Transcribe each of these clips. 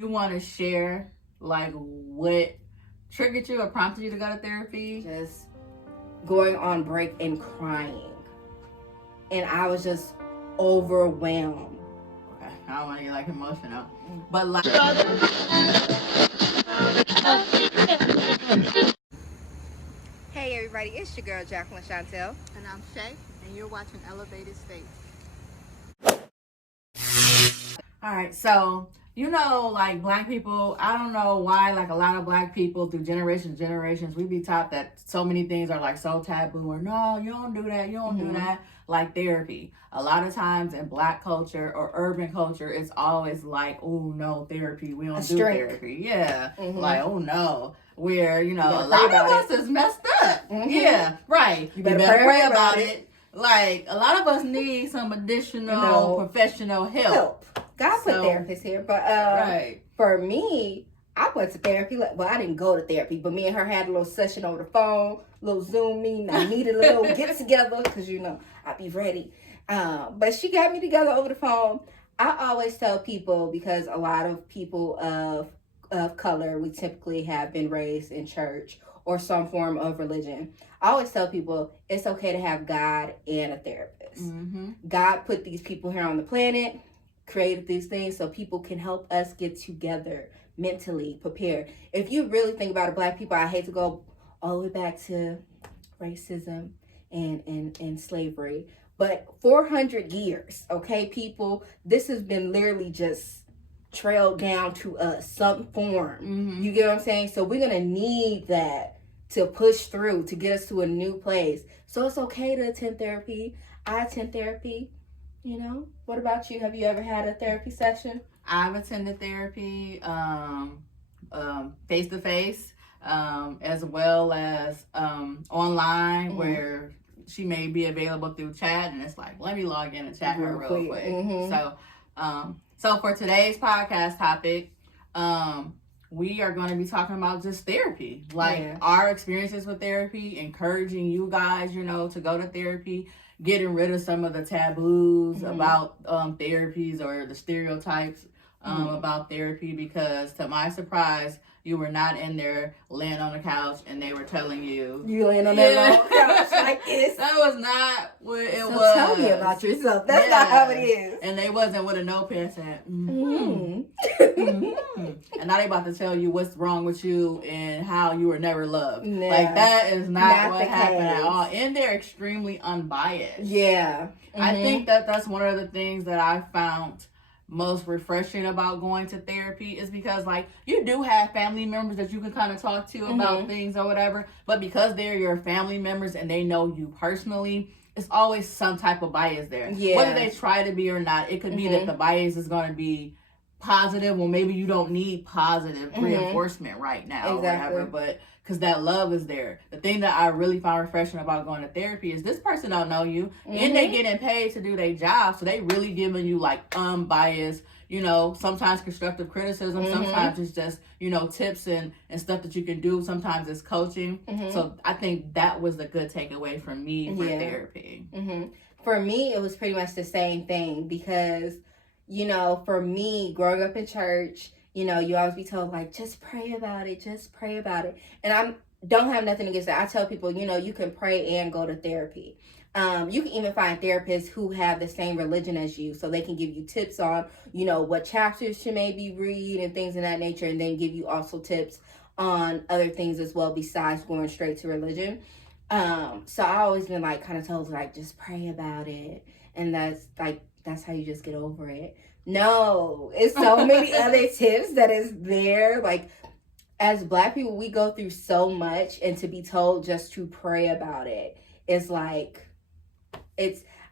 You want to share like what triggered you or prompted you to go to therapy? Just going on break and crying. And I was just overwhelmed. Okay, I don't want to get like emotional, but like. Hey everybody, it's your girl Jacqueline Shauntell. And I'm Shay, and you're watching Elevated State. All right, so like Black people, I don't know why, like a lot of Black people through generations, we be taught that so many things are like so taboo, or no, you don't do that, you don't do that. Like therapy, a lot of times in Black culture or urban culture, it's always like, oh no, therapy, we don't do therapy. Yeah, like oh no. Where a lot of us is messed up. Yeah, right. You better pray about it. Like a lot of us need some additional professional help. God put therapists here, but for me, I went to therapy. Well, I didn't go to therapy, but me and her had a little session over the phone, a little Zoom meeting. I needed a little get together because I'd be ready. But she got me together over the phone. I always tell people, because a lot of people of color, we typically have been raised in church or some form of religion. I always tell people it's okay to have God and a therapist. God put these people here on the planet, created these things so people can help us get together mentally prepared. If you really think about it, Black people, I hate to go all the way back to racism and slavery, but 400 years, okay, people, this has been literally just trailed down to us, some form. You get what I'm saying? So we're going to need that to push through, to get us to a new place. So it's okay to attend therapy. I attend therapy. What about you? Have you ever had a therapy session? I've attended therapy face to face, as well as online, where she may be available through chat, and it's like, let me log in and chat her real quick. So for today's podcast topic, we are going to be talking about just therapy, like our experiences with therapy, encouraging you guys, to go to therapy, getting rid of some of the taboos about therapies or the stereotypes about therapy, because to my surprise, you were not in there laying on the couch and they were telling you laying on that long couch like this. That was not what it was. Tell me about yourself. That's not how it is. And they wasn't with a notepad saying, and now they about to tell you what's wrong with you and how you were never loved. Nah, like that is not what happened at all. And they're extremely unbiased. Yeah. I think that's one of the things that I found most refreshing about going to therapy, is because like you do have family members that you can kind of talk to about things or whatever, but because they're your family members and they know you personally, it's always some type of bias there. Whether they try to be or not, it could be that the bias is going to be positive. Well, maybe you don't need positive reinforcement right now or whatever, but because that love is there. The thing that I really found refreshing about going to therapy is this person don't know you, and they getting paid to do their job, so they really giving you like unbiased, sometimes constructive criticism, sometimes it's just, tips and stuff that you can do. Sometimes it's coaching. So I think that was a good takeaway from me for therapy. For me, it was pretty much the same thing, because, for me, growing up in church, you always be told, like, just pray about it. And I don't have nothing against that. I tell people, you can pray and go to therapy. You can even find therapists who have the same religion as you, so they can give you tips on, what chapters to maybe read and things of that nature, and then give you also tips on other things as well besides going straight to religion. So I always been like kind of told, like, just pray about it. And that's how you just get over it. No, it's so many other tips that is there. Like, as Black people, we go through so much, and to be told just to pray about it is like,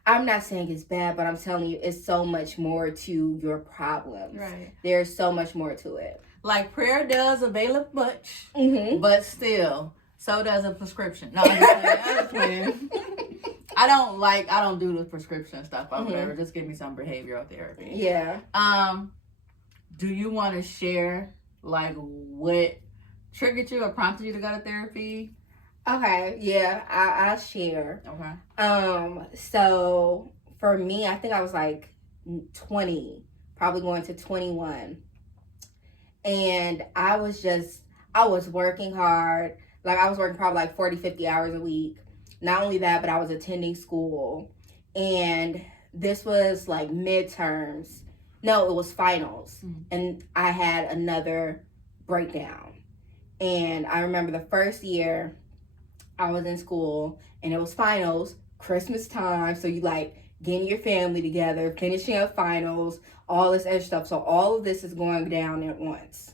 I'm not saying it's bad, but I'm telling you, it's so much more to your problems. Right. There's so much more to it. Like, prayer does avail much, but still, so does a prescription. No, I'm just playing. I don't do the prescription stuff or whatever. Just give me some behavioral therapy. Yeah. Do you want to share like what triggered you or prompted you to go to therapy? Okay, yeah, I'll share. Okay. So for me, I think I was like 20, probably going to 21. And I was working hard. Like, I was working probably like 40, 50 hours a week. Not only that, but I was attending school. And this was like midterms. No, it was finals. And I had another breakdown. And I remember the first year I was in school and it was finals, Christmas time. So you like getting your family together, finishing up finals, all this extra stuff. So all of this is going down at once.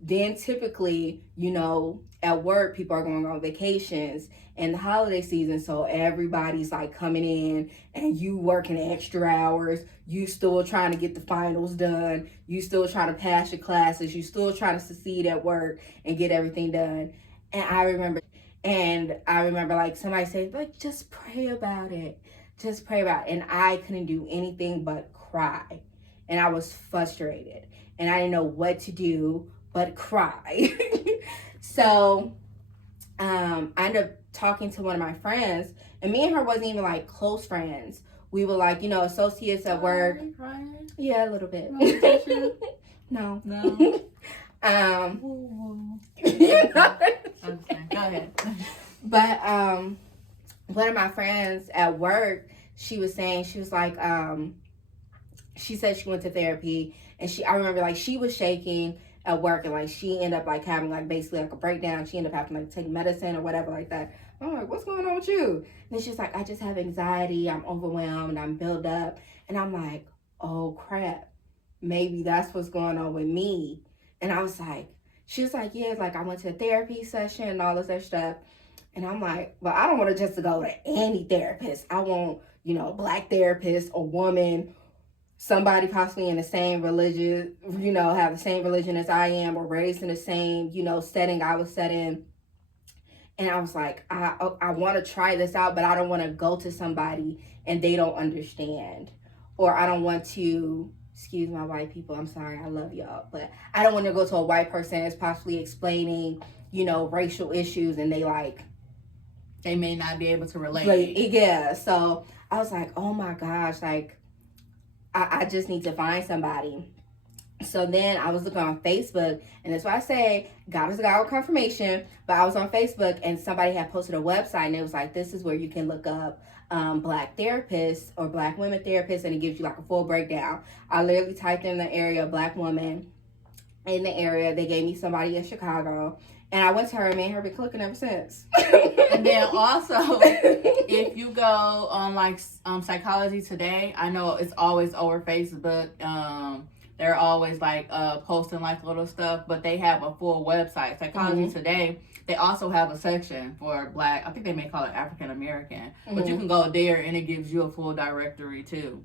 Then typically, you know, at work, people are going on vacations and the holiday season. So everybody's like coming in and you working extra hours. You still trying to get the finals done. You still trying to pass your classes. You still trying to succeed at work and get everything done. And I remember like somebody said, like, just pray about it. Just pray about it. And I couldn't do anything but cry. And I was frustrated. And I didn't know what to do but cry. So I ended up talking to one of my friends, and me and her wasn't even like close friends. We were like, you know, associates at work. Crying? Yeah, a little bit. No. Okay, go ahead. But one of my friends at work, she was like, she said she went to therapy, and I remember like she was shaking at work, and like she ended up like having like basically like a breakdown. She ended up having to like take medicine or whatever like that. I'm like, what's going on with you? And then she's like, I just have anxiety, I'm overwhelmed, I'm built up. And I'm like, oh crap, maybe that's what's going on with me. And I was like, she was like, yeah, like I went to a therapy session and all this other stuff. And I'm like, well, I don't want to just go to any therapist. I want, you know, a Black therapist, a woman, somebody possibly in the same religion, you know, have the same religion as I am, or raised in the same, you know, setting I was set in. And I was like, I want to try this out, but I don't want to go to somebody and they don't understand. Or I don't want to, excuse my white people, I'm sorry, I love y'all, but I don't want to go to a white person that's possibly explaining, you know, racial issues, and they may not be able to relate. Yeah, so I was like, oh my gosh, like, I just need to find somebody. So then I was looking on Facebook, and that's why I say God is a God with confirmation. But I was on Facebook, and somebody had posted a website, and it was like, this is where you can look up Black therapists or Black women therapists, and it gives you like a full breakdown. I literally typed in the area Black woman in the area. They gave me somebody in Chicago, and I went to her, and me and her been clicking ever since. And then also, if you go on like Psychology Today, I know it's always over Facebook. They're always like posting like little stuff, but they have a full website. Psychology Today, they also have a section for Black, I think they may call it African American, but you can go there and it gives you a full directory too.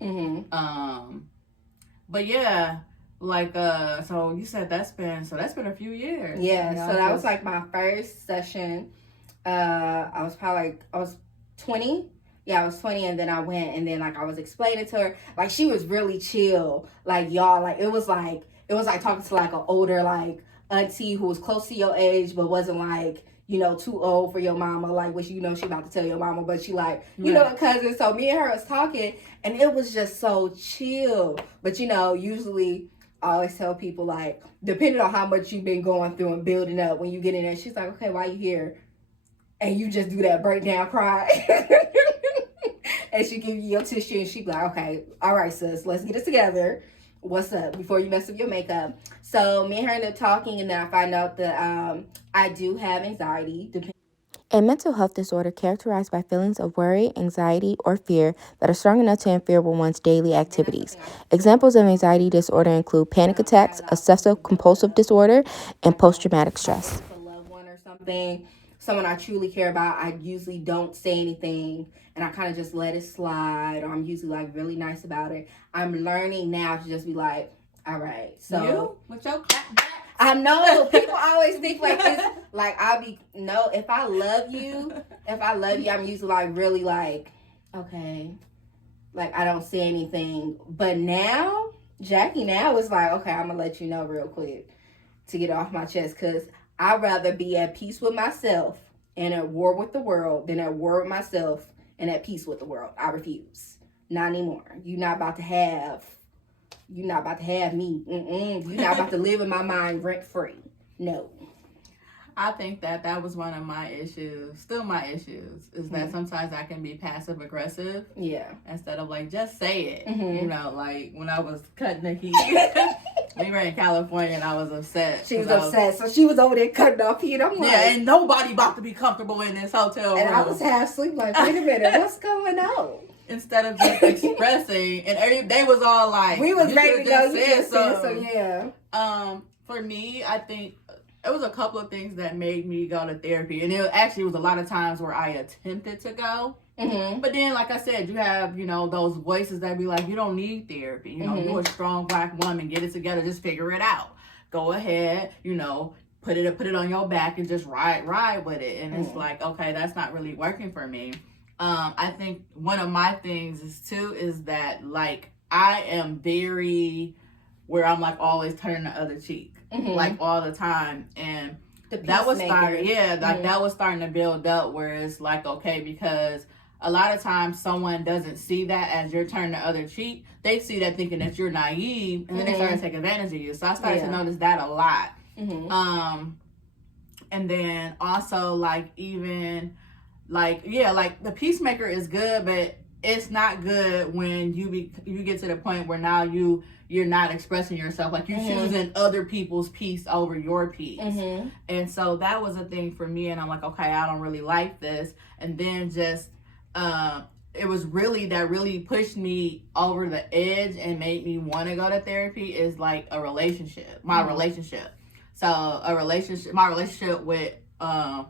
But yeah, like so you said that's been a few years. Yeah, you know, so that was like my first session. I was 20. Yeah, I was 20, and then I went, and then like I was explaining to her, like she was really chill, like y'all, like it was like talking to like an older like auntie who was close to your age but wasn't like, you know, too old for your mama, like what you know she about to tell your mama, but she like, you know, a cousin. So me and her was talking, and it was just so chill. But you know, usually I always tell people, like, depending on how much you've been going through and building up, when you get in there, she's like, okay, why you here? And you just do that breakdown cry. And she give you your tissue, and she be like, okay, all right, sis, let's get it together. What's up? Before you mess up your makeup. So me and her ended up talking, and then I find out that I do have anxiety. A mental health disorder characterized by feelings of worry, anxiety, or fear that are strong enough to interfere with one's daily activities. Examples of anxiety disorder include panic attacks, obsessive-compulsive disorder, and post-traumatic stress. A loved one or something, someone I truly care about, I usually don't say anything, and I kind of just let it slide, or I'm usually like really nice about it. I'm learning now to just be like, all right, so you with your clap back. I know people always think like this, like if I love you, I'm usually like really like, okay, like I don't say anything. But now Jackie now is like, okay, I'm gonna let you know real quick to get off my chest, because I'd rather be at peace with myself and at war with the world than at war with myself and at peace with the world. I refuse. Not anymore. You're not about to have you're not about to have me. You're not about to live in my mind rent free. No. I think that was one of my issues, still my issues, is that sometimes I can be passive aggressive. Yeah. Instead of like, just say it. You know, like when I was cutting the heat, we were in California and I was upset. She was upset. So she was over there cutting off heat. I'm like, yeah, and nobody about to be comfortable in this hotel room. And I was half asleep like, wait a minute, what's going on? Instead of just expressing, and they was all like, we was ready to go. You just said so yeah. For me, I think it was a couple of things that made me go to therapy, and it actually was a lot of times where I attempted to go, but then, like I said, you have those voices that be like, you don't need therapy, you're a strong Black woman, get it together, just figure it out, go ahead, put it on your back and just ride with it, and it's like, okay, that's not really working for me. I think one of my things is that like I am very where I'm like always turning the other cheek. Like all the time, and that was starting that was starting to build up where it's like, okay, because a lot of times someone doesn't see that as you're turning the other cheek. They see that thinking that you're naive, and then they start to take advantage of you. So I started to notice that a lot. And then also like even like like the peacemaker is good, but it's not good when you get to the point where now you're not expressing yourself, like you're choosing other people's peace over your peace. And so that was a thing for me, and I'm like, okay, I don't really like this. And then just it was really pushed me over the edge and made me want to go to therapy is like a relationship, my relationship. So my relationship with the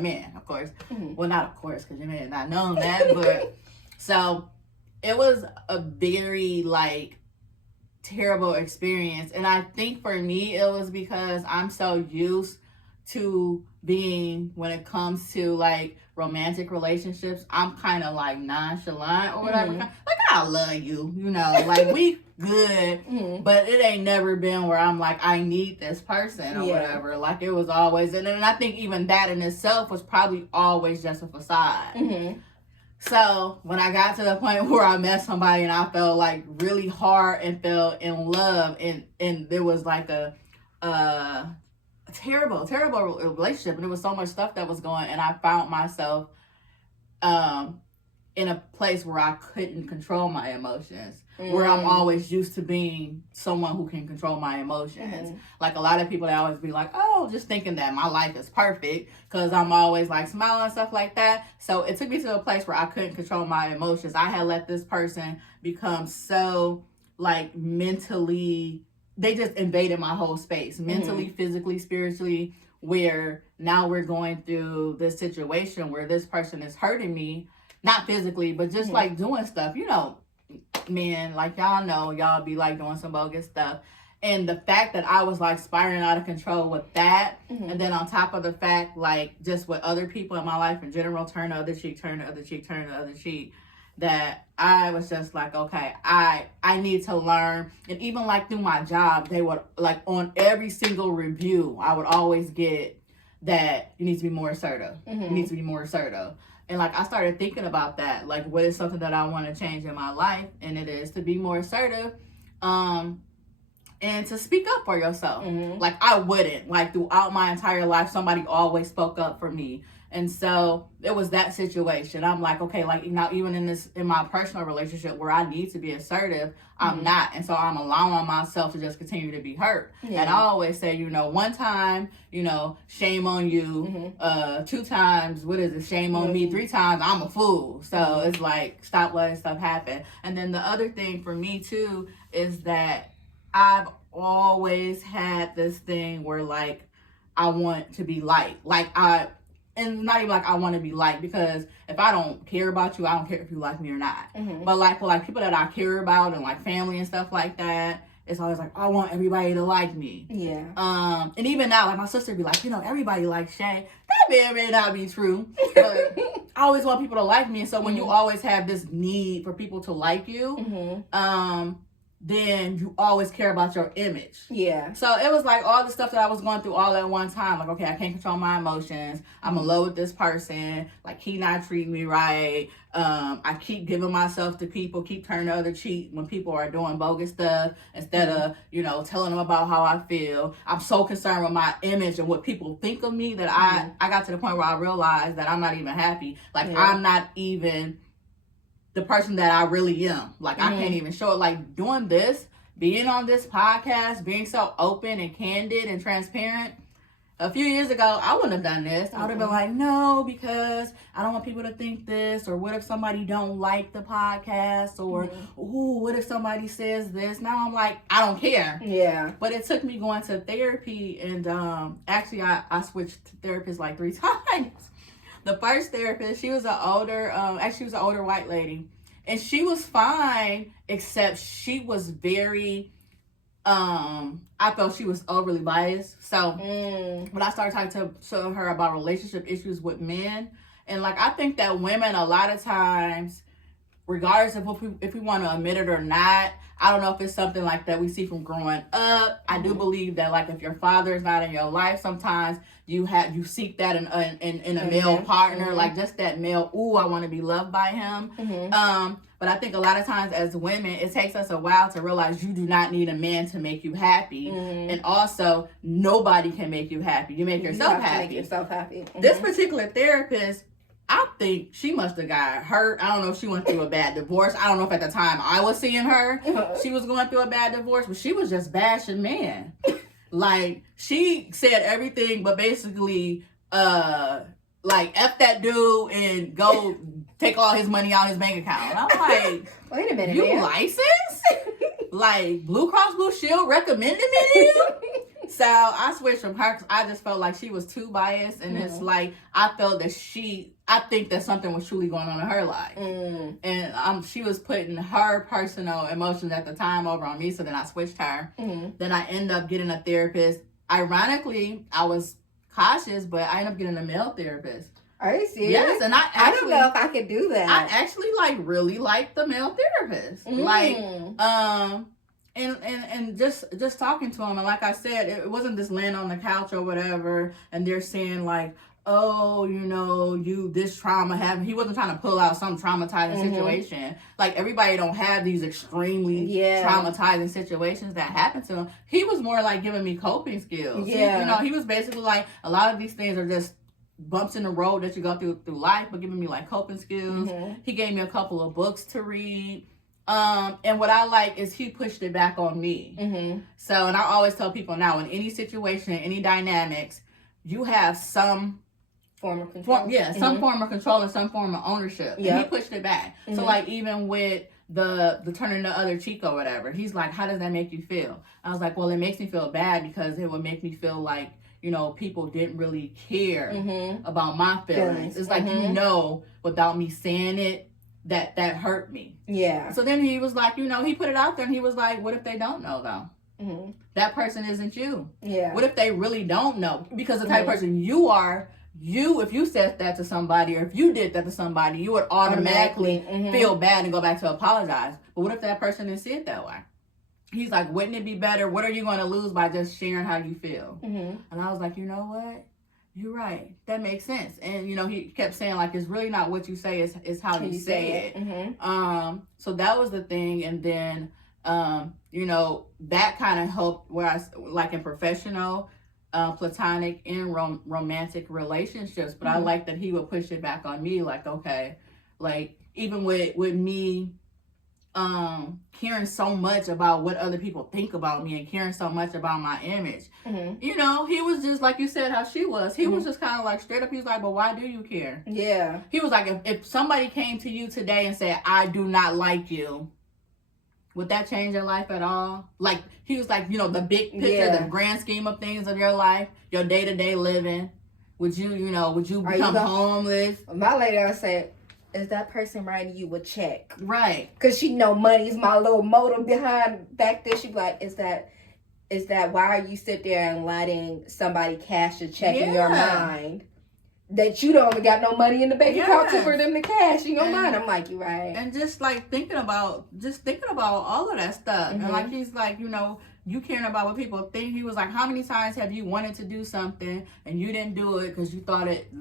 man, of course. Well, not of course, because you may have not known that, but so it was a very like terrible experience. And I think for me it was because I'm so used to being, when it comes to like romantic relationships, I'm kind of like nonchalant or whatever. Like, I love you, like we good, but it ain't never been where I'm like, I need this person or whatever. Like it was always, and then I think even that in itself was probably always just a facade. So when I got to the point where I met somebody and I felt like really hard and fell in love, and there was like a terrible relationship, and there was so much stuff that was going, and I found myself in a place where I couldn't control my emotions, where I'm always used to being someone who can control my emotions. Like a lot of people, they always be like, oh, just thinking that my life is perfect because I'm always like smiling and stuff like that. So it took me to a place where I couldn't control my emotions. I had let this person become so like mentally, they just invaded my whole space, mentally, physically, spiritually, where now we're going through this situation where this person is hurting me, not physically, but just like doing stuff, men, like y'all be like doing some bogus stuff. And the fact that I was like spiraling out of control with that, and then on top of the fact, like just with other people in my life in general, turn the other cheek, that I was just like, okay, I need to learn. And even like through my job, they would like on every single review, I would always get that you need to be more assertive. You need to be more assertive. And like I started thinking about that, like what is something that I want to change in my life, and it is to be more assertive, and to speak up for yourself. Like I wouldn't, like throughout my entire life, somebody always spoke up for me. And so it was that situation. I'm like, okay, like now even in my personal relationship where I need to be assertive, I'm not. And so I'm allowing myself to just continue to be hurt. And I always say, one time, shame on you. 2 times, shame on me. 3 times, I'm a fool. So it's like, stop letting stuff happen. And then the other thing for me too is that I've always had this thing where like I want to be liked. And not even like I want to be liked, because if I don't care about you, I don't care if you like me or not. But like for like people that I care about and like family and stuff like that, it's always like, I want everybody to like me. And even now, like my sister be like, everybody likes Shay. That may not be true, but I always want people to like me. And so when you always have this need for people to like you, then you always care about your image. Yeah. So it was like all the stuff that I was going through all at one time. Like, okay, I can't control my emotions. I'm in love with this person. Like, he not treating me right. I keep giving myself to people, keep turning the other cheek when people are doing bogus stuff instead of, telling them about how I feel. I'm so concerned with my image and what people think of me that I got to the point where I realized that I'm not even happy. Like, I'm not even the person that I really am. Like, I can't even show it. Like, doing this, being on this podcast, being so open and candid and transparent. A few years ago, I wouldn't have done this. I would have been like, no, because I don't want people to think this, or what if somebody don't like the podcast, or ooh, what if somebody says this? Now I'm like, I don't care. Yeah. But it took me going to therapy, and actually I switched therapists like 3 times. The first therapist, she was an older white lady, and she was fine, except she was very, I felt she was overly biased. So when I started talking to her about relationship issues with men, and like, I think that women a lot of times, regardless of if we want to admit it or not, I don't know if it's something like that we see from growing up. I do believe that, like, if your father is not in your life, sometimes you seek that in a male partner, like just that male, ooh, I want to be loved by him. But I think a lot of times as women, it takes us a while to realize you do not need a man to make you happy. And also, nobody can make you happy. You make yourself happy. Make yourself happy. This particular therapist, I think she must have got hurt. I don't know if she went through a bad divorce. I don't know if at the time I was seeing her, she was going through a bad divorce, but she was just bashing men. Like, she said everything, but basically, like, F that dude and go take all his money out of his bank account. I'm like, wait a minute, you licensed? Like, Blue Cross Blue Shield recommended me to you? So I switched from her because I just felt like she was too biased, and it's like, I felt that I think that something was truly going on in her life. And she was putting her personal emotions at the time over on me, so then I switched her. Then I ended up getting a therapist. Ironically, I was cautious, but I ended up getting a male therapist. Are you serious? Yes, and I don't know if I could do that. I actually really like the male therapist. Like, and just talking to him, and like I said, it wasn't just laying on the couch or whatever, and they're saying like, oh, you this trauma happened. He wasn't trying to pull out some traumatizing situation. Like, everybody don't have these extremely traumatizing situations that happen to him. He was more like giving me coping skills. Yeah. He was basically like, a lot of these things are just bumps in the road that you go through life, but giving me like coping skills. He gave me a couple of books to read. And what I like is he pushed it back on me. So, and I always tell people now, in any situation, any dynamics, you have some form of control. Some form of control and some form of ownership. And he pushed it back. So, like, even with the turning the other cheek or whatever, he's like, how does that make you feel? I was like, well, it makes me feel bad because it would make me feel like, people didn't really care about my feelings. It's like, without me saying it, that hurt me. Yeah. So then he was like, he put it out there, and he was like, what if they don't know though? That person isn't you. Yeah. What if they really don't know? Because the type of person you are, if you said that to somebody, or if you did that to somebody, you would automatically feel bad and go back to apologize. But what if that person didn't see it that way? He's like, wouldn't it be better? What are you going to lose by just sharing how you feel? And I was like, you know what? You're right. That makes sense. And, he kept saying, like, it's really not what you say, it's how you say it. So that was the thing. And then, that kind of helped where I, like, in professional, platonic, and romantic relationships. But I like that he would push it back on me. Like, okay, like, even with me, caring so much about what other people think about me and caring so much about my image. He was just, like you said, how she was. He was just kind of like straight up. He's like, but why do you care? Yeah. He was like, if somebody came to you today and said, I do not like you, would that change your life at all? Like, he was like, the big picture, the grand scheme of things of your life, your day-to-day living. Would you become homeless? My lady always said, is that person writing you a check? Right. Because she know money's my little motive behind back there. She be like, is that why are you sit there and letting somebody cash a check in your mind? that you don't got no money in the bank account for them to cash in your mind. I'm like, you're right. And just like thinking about all of that stuff. And like he's like, you know, you caring about what people think. He was like, how many times have you wanted to do something and you didn't do it because you thought it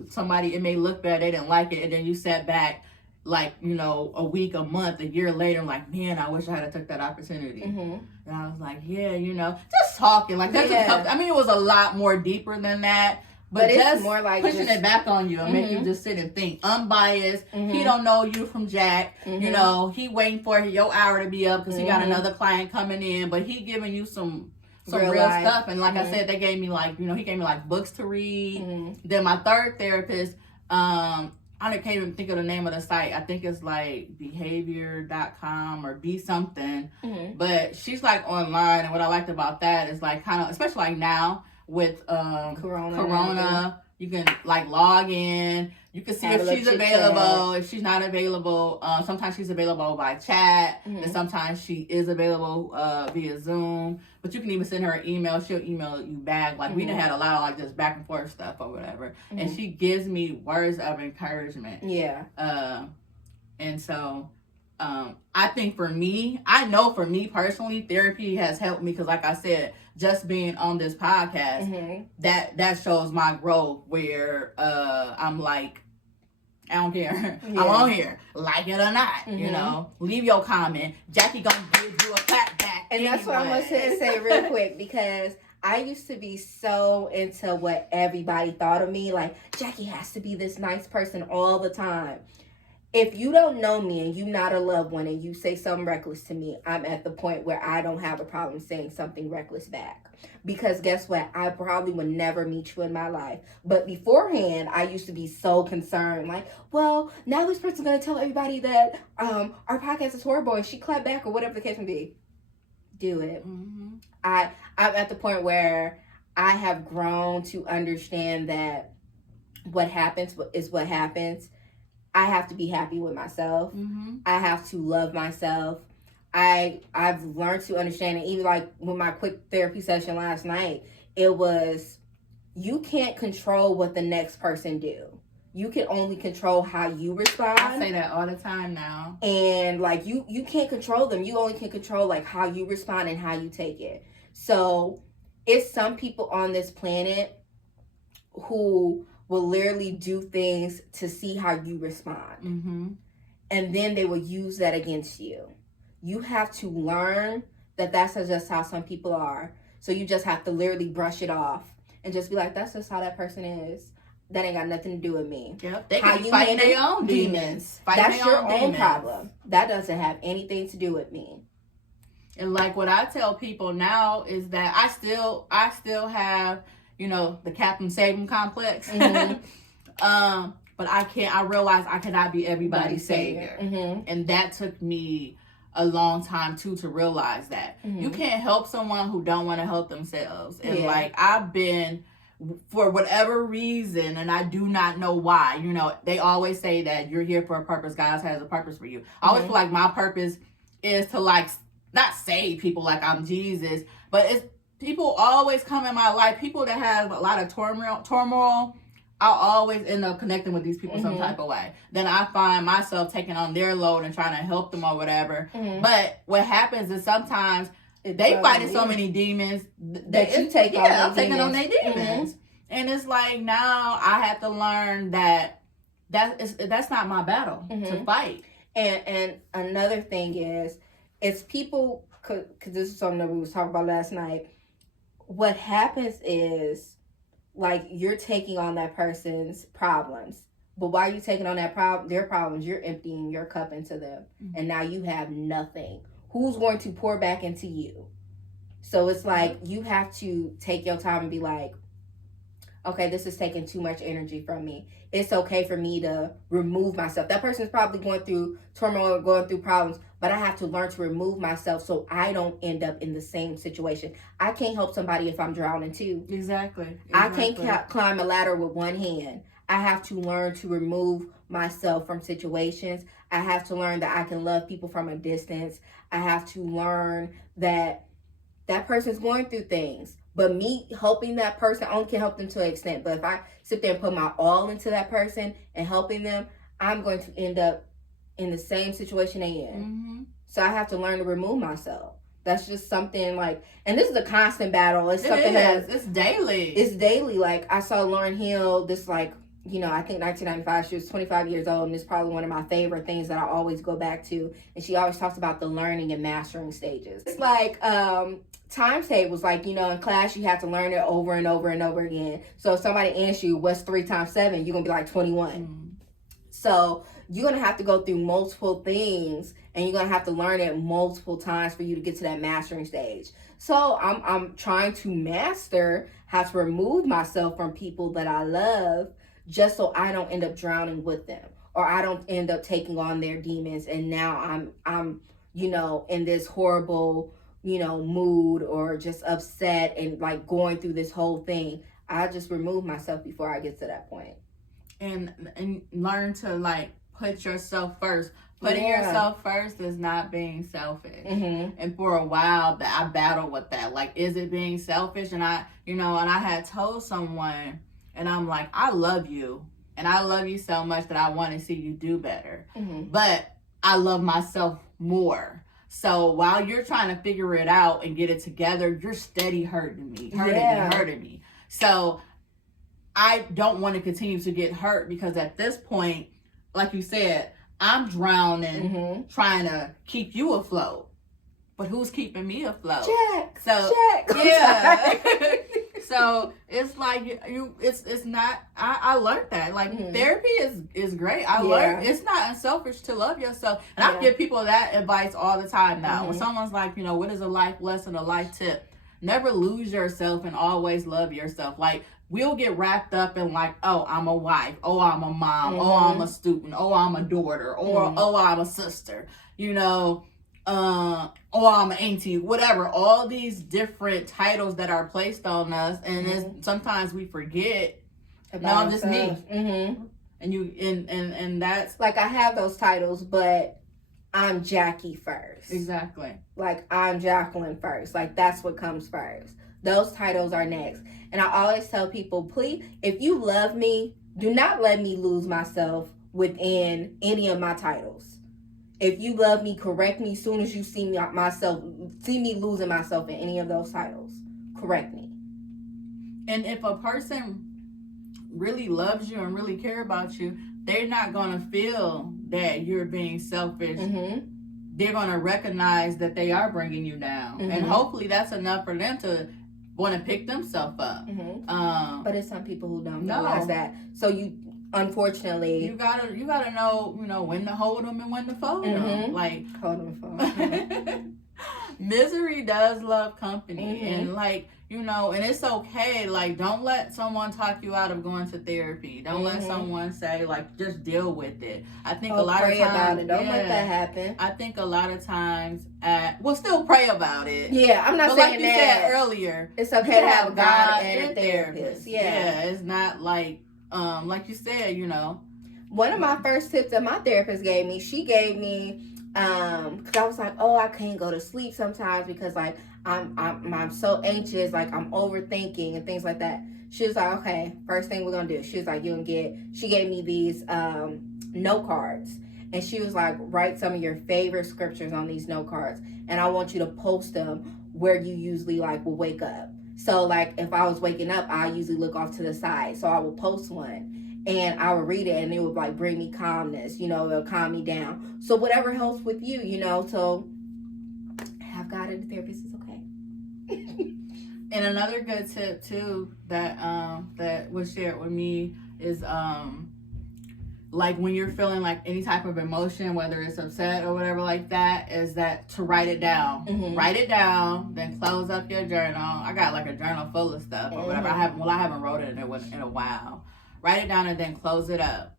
may look bad, they didn't like it, and then you sat back like, you know, a week, a month, a year later, I'm like, man, I wish I had took that opportunity. And I was like, yeah, you know, just talking like that's just helped. I mean, it was a lot more deeper than that. But it's just more like pushing it back on you and make you just sit and think. Unbiased. He don't know you from Jack. You know, he waiting for your hour to be up because he got another client coming in. But he giving you some real stuff. And like I said, they gave me like, you know, he gave me like books to read. Then my third therapist, I can't even think of the name of the site. I think it's like behavior.com or be something. But she's like online. And what I liked about that is like kind of, especially like now, with Corona, you can like log in. You can see if she's available, if she's not available. Sometimes she's available by chat, and sometimes she is available via Zoom. But you can even send her an email. She'll email you back. Like we done had a lot of like this back and forth stuff or whatever. And she gives me words of encouragement. Yeah. And so I think for me, I know for me personally, therapy has helped me because like I said, just being on this podcast, that shows my growth where I'm like, I don't care. I'm on here, like it or not, you know. Leave your comment. Jackie gonna give you a clap back. And that's what I'm gonna say real quick because I used to be so into what everybody thought of me. Like, Jackie has to be this nice person all the time. If you don't know me and you're not a loved one and you say something reckless to me, I'm at the point where I don't have a problem saying something reckless back. Because guess what? I probably would never meet you in my life. But beforehand, I used to be so concerned. Like, well, now this person's going to tell everybody that our podcast is horrible and she clapped back or whatever the case may be. Do it. I'm at the point where I have grown to understand that what happens is what happens. I have to be happy with myself. I have to love myself. I've learned to understand it. Even like with my quick therapy session last night, it was, you can't control what the next person do. You can only control how you respond. I say that all the time now. And like you can't control them. You only can control like how you respond and how you take it. So it's some people on this planet who will literally do things to see how you respond. And then they will use that against you. You have to learn that that's just how some people are. So you just have to literally brush it off and just be like, that's just how that person is. That ain't got nothing to do with me. Yep. They can be fighting their own demons. That's your own problem. That doesn't have anything to do with me. And like what I tell people now is that I still have, you know, the Captain Save complex. But I realize I cannot be everybody's savior. And that took me a long time too to realize that. You can't help someone who don't want to help themselves. And like I've been, for whatever reason, and I do not know why, you know, they always say that you're here for a purpose. God has a purpose for you. I always feel like my purpose is to like, not save people like I'm Jesus, but it's people always come in my life, people that have a lot of turmoil, I'll always end up connecting with these people some type of way. Then I find myself taking on their load and trying to help them or whatever. But what happens is sometimes they fighting so many demons that you take on. I'm taking on their demons. And it's like now I have to learn that's not my battle to fight. And another thing is, it's people, because this is something that we was talking about last night. What happens is, like, you're taking on that person's problems. But while you're taking on their problems, you're emptying your cup into them. And now you have nothing. Who's going to pour back into you? So it's like, you have to take your time and be like, okay, this is taking too much energy from me. It's okay for me to remove myself. That person's probably going through turmoil, going through problems, but I have to learn to remove myself so I don't end up in the same situation. I can't help somebody if I'm drowning too. Exactly. I can't climb a ladder with one hand. I have to learn to remove myself from situations. I have to learn that I can love people from a distance. I have to learn that that person's going through things, But me helping that person, I only can help them to an extent. But if I sit there and put my all into that person and helping them, I'm going to end up in the same situation they in. Mm-hmm. So I have to learn to remove myself. That's just something like, and this is a constant battle. It's something it's daily. It's daily. Like, I saw Lauryn Hill, this like, you know, I think 1995, she was 25 years old, and it's probably one of my favorite things that I always go back to. And she always talks about the learning and mastering stages. It's like timetables, like, you know, in class you have to learn it over and over and over again. So if somebody asks you what's 3 times 7, you're gonna be like 21. Mm-hmm. So you're gonna have to go through multiple things, and you're gonna have to learn it multiple times for you to get to that mastering stage. So I'm trying to master how to remove myself from people that I love, just so I don't end up drowning with them, or I don't end up taking on their demons, and now I'm you know, in this horrible, you know, mood, or just upset and like going through this whole thing. I just remove myself before I get to that point. And learn to like put yourself first. Putting yourself first is not being selfish. Mm-hmm. And for a while that I battled with that. Like, is it being selfish? And I had told someone, and I'm like, I love you. And I love you so much that I want to see you do better. Mm-hmm. But I love myself more. So while you're trying to figure it out and get it together, you're steady hurting me. So I don't want to continue to get hurt, because at this point, like you said, I'm drowning trying to keep you afloat. But who's keeping me afloat? Jack. Yeah. So it's like it's not. I learned that like therapy is great. I learned it's not unselfish to love yourself, and I give people that advice all the time now. When someone's like, you know, what is a life lesson, a life tip? Never lose yourself and always love yourself. Like, we'll get wrapped up in like, oh, I'm a wife, oh, I'm a mom, oh, I'm a student, oh, I'm a daughter, or oh, I'm a sister, you know, oh, I'm an auntie, whatever. All these different titles that are placed on us, and sometimes we forget. No, I'm just me. And you and that's like, I have those titles, but I'm Jackie first. Exactly. Like, I'm Jacqueline first. Like, that's what comes first. Those titles are next. And I always tell people, please, if you love me, do not let me lose myself within any of my titles. If you love me, correct me as soon as you see me losing myself in any of those titles. Correct me. And if a person really loves you and really care about you, they're not going to feel that you're being selfish. They're going to recognize that they are bringing you down. And hopefully that's enough for them to want to pick themselves up. But it's some people who don't realize that. So you, unfortunately, you gotta know, you know, when to hold them and when to fold them. Like, hold them and fold. Misery does love company, and like, you know, and it's okay. Like, don't let someone talk you out of going to therapy. Don't let someone say, like, just deal with it. I think a lot of times, about it. Don't let that happen. I think a lot of times, still pray about it. Yeah, I'm not but saying like you that. Said earlier, it's okay to have a God and a therapist. Yeah, it's not like you said, you know. One of my first tips that my therapist gave me, because I was like, oh, I can't go to sleep sometimes because like I'm so anxious, like I'm overthinking and things like that. She was like, okay, first thing we're gonna do. She was like, she gave me these note cards, and she was like, write some of your favorite scriptures on these note cards, and I want you to post them where you usually like will wake up. So like if I was waking up, I usually look off to the side, so I would post one. And I would read it, and it would like bring me calmness, you know, it'll calm me down. So whatever helps with you, you know, so have God and the therapist is okay. And another good tip too that was shared with me is like when you're feeling like any type of emotion, whether it's upset or whatever like that, is that to write it down. Write it down, then close up your journal. I got like a journal full of stuff or whatever. I haven't wrote it in a while. Write it down and then close it up.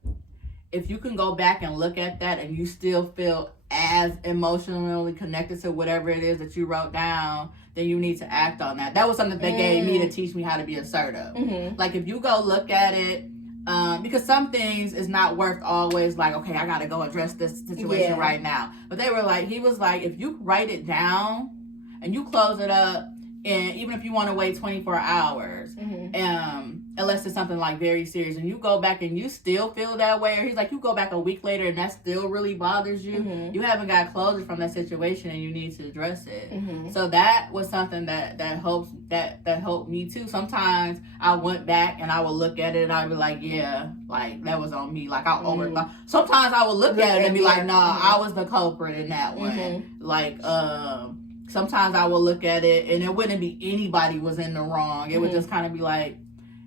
If you can go back and look at that and you still feel as emotionally connected to whatever it is that you wrote down, then you need to act on that. That was something they gave me to teach me how to be assertive. Like if you go look at it, because some things is not worth always like, okay, I got to go address this situation right now. But he was like, if you write it down and you close it up, and even if you want to wait 24 hours, unless it's something like very serious, and you go back and you still feel that way, or he's like, you go back a week later and that still really bothers you, you haven't got closure from that situation and you need to address it. So that was something that helped me too. Sometimes I went back and I would look at it and I'd be like, yeah, like that was on me. Like sometimes I would look at it and be like, nah, I was the culprit in that one. Like, sometimes I will look at it and it wouldn't be anybody was in the wrong. It would just kind of be like,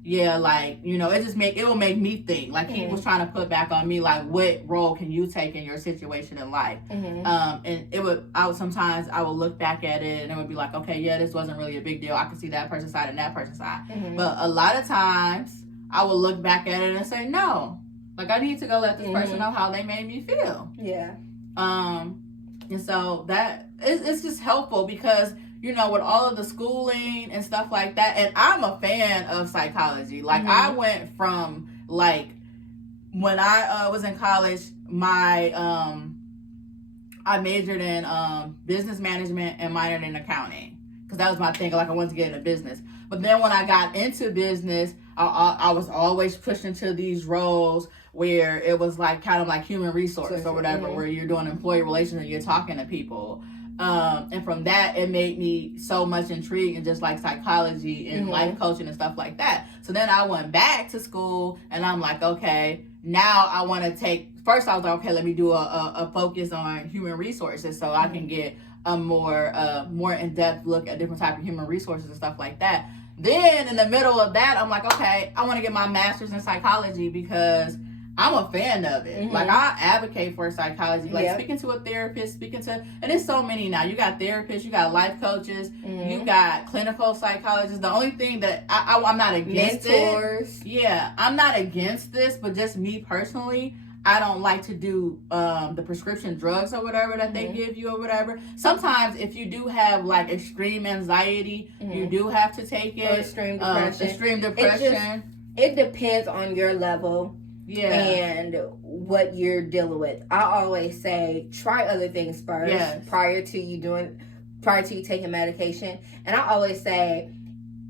yeah, like, you know, it will make me think. Like, he was trying to put back on me, like, what role can you take in your situation in life? And sometimes I would look back at it and it would be like, okay, yeah, this wasn't really a big deal. I could see that person's side and that person's side. But a lot of times I would look back at it and say, no, like, I need to go let this person know how they made me feel. Yeah. And so it's just helpful because, you know, with all of the schooling and stuff like that, and I'm a fan of psychology. Like, I went from, like, when I was in college, I majored in business management and minored in accounting because that was my thing. Like, I wanted to get into business. But then when I got into business, I was always pushed into these roles where it was like kind of like human resource or whatever, where you're doing employee relations and you're talking to people. And from that, it made me so much intrigued in just like psychology and life coaching and stuff like that. So then I went back to school and I'm like, okay, now I want to first I was like, okay, let me do a focus on human resources so I can get a more in-depth look at different types of human resources and stuff like that. Then in the middle of that, I'm like, okay, I want to get my master's in psychology because I'm a fan of it. Like, I advocate for psychology. Like, speaking to a therapist, and there's so many now. You got therapists, you got life coaches, you got clinical psychologists. The only thing that I'm not against mentors. I'm not against this, but just me personally, I don't like to do the prescription drugs or whatever that they give you or whatever. Sometimes if you do have like extreme anxiety, you do have to take it. Or extreme depression. It depends on your level. And what you're dealing with. I always say try other things first prior to you taking medication. And I always say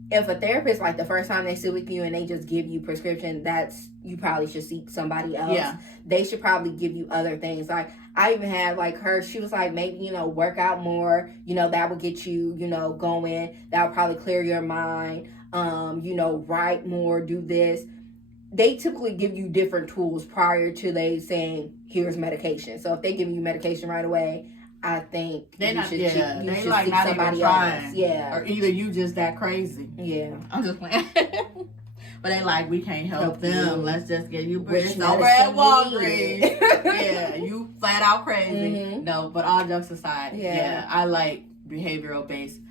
if a therapist, like the first time they sit with you and they just give you prescription, you probably should seek somebody else. They should probably give you other things. Like I even had like her, she was like, maybe, you know, work out more, you know, that would get you, you know, going. That would probably clear your mind. You know, write more, do this. They typically give you different tools prior to they saying, here's medication. So if they give you medication right away, I think you should seek somebody else. Or either you just that crazy. I'm just playing. But they like, we can't help them. Let's just get you bridged over at Walgreens. You flat out crazy. No, but all jokes aside, I like behavioral based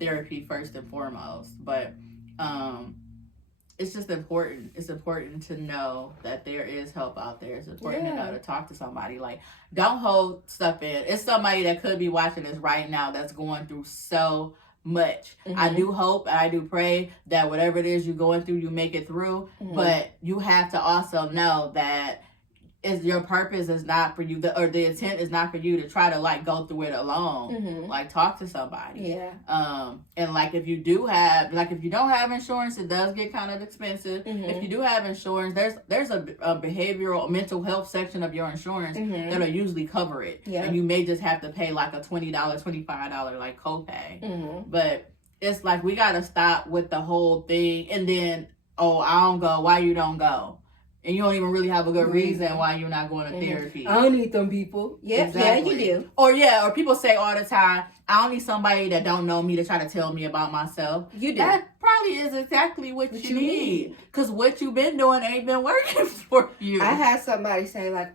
therapy first and foremost. But it's just important. It's important to know that there is help out there. It's important to know to talk to somebody. Like, don't hold stuff in. It's somebody that could be watching this right now that's going through so much. I do hope and I do pray that whatever it is you're going through, you make it through. But you have to also know that your purpose is not for you, or the intent is not for you to try to like go through it alone. Like, talk to somebody. And like if you don't have insurance, it does get kind of expensive. If you do have insurance, there's a behavioral mental health section of your insurance that'll usually cover it. And you may just have to pay like a $20, $25 like copay. But it's like we gotta stop with the whole thing and then, oh, I don't go, why you don't go? And you don't even really have a good reason why you're not going to therapy. I don't need them people. Exactly. Yeah, you do. Or people say all the time, I don't need somebody that don't know me to try to tell me about myself. You do. That probably is exactly what you need. Because what you've been doing ain't been working for you. I had somebody say like,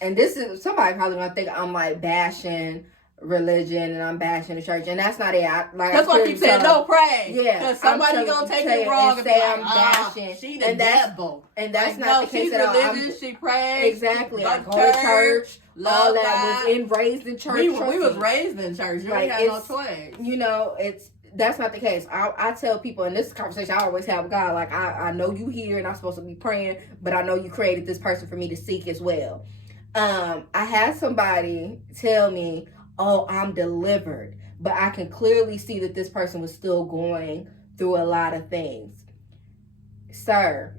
and this is, somebody probably gonna think I'm like bashing religion and I'm bashing the church, and that's not it. That's why I keep saying no, pray. Because somebody gonna take it wrong and say I'm bashing. She the devil. And that's not the case at all. She's religious. She prays. Exactly. I go to church. All that was raised in church. We was raised in church. You ain't had no choice. You know, that's not the case. I tell people in this conversation I always have with God, like I know you here and I'm supposed to be praying, but I know you created this person for me to seek as well. I had somebody tell me, oh, I'm delivered but I can clearly see that this person was still going through a lot of things. Sir,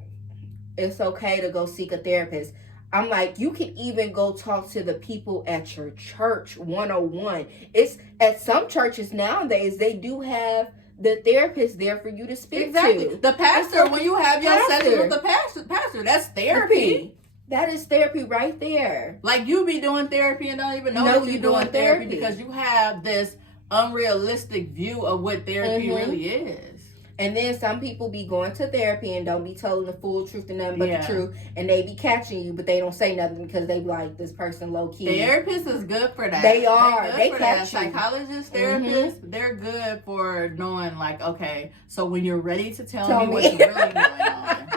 it's okay to go seek a therapist. I'm like, you can even go talk to the people at your church 101. It's at some churches nowadays, they do have the therapist there for you to speak to. The pastor, when you have your session with the pastor, that's therapy. That is therapy right there. Like, you be doing therapy and don't even know that you're doing therapy because you have this unrealistic view of what therapy really is. And then some people be going to therapy and don't be telling the full truth and nothing but the truth. And they be catching you, but they don't say nothing because they be like, this person low key. Therapists is good for that. They are. They catch you. Psychologists, therapists, they're good for knowing, like, okay, so when you're ready to tell me what's really going on,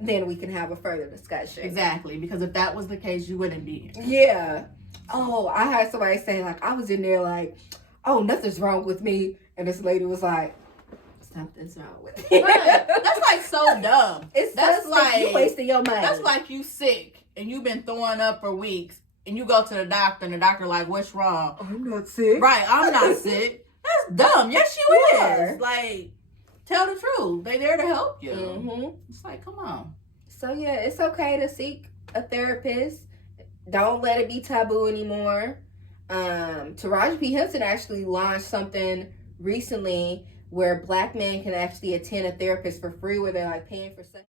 then we can have a further discussion. Exactly, because if that was the case, you wouldn't be here. Yeah. Oh, I had somebody say, like, I was in there like, oh, nothing's wrong with me. And this lady was like, something's wrong with me. Right. That's like so dumb. That's like you wasting your money. That's like you sick and you've been throwing up for weeks and you go to the doctor and the doctor like, what's wrong? I'm not sick. Right, I'm not sick. That's dumb. Yes, you is. Like, tell the truth. They there to help you. It's like, come on. So yeah, it's okay to seek a therapist. Don't let it be taboo anymore. Taraji P. Henson actually launched something recently where Black men can actually attend a therapist for free, where they're like paying for sessions.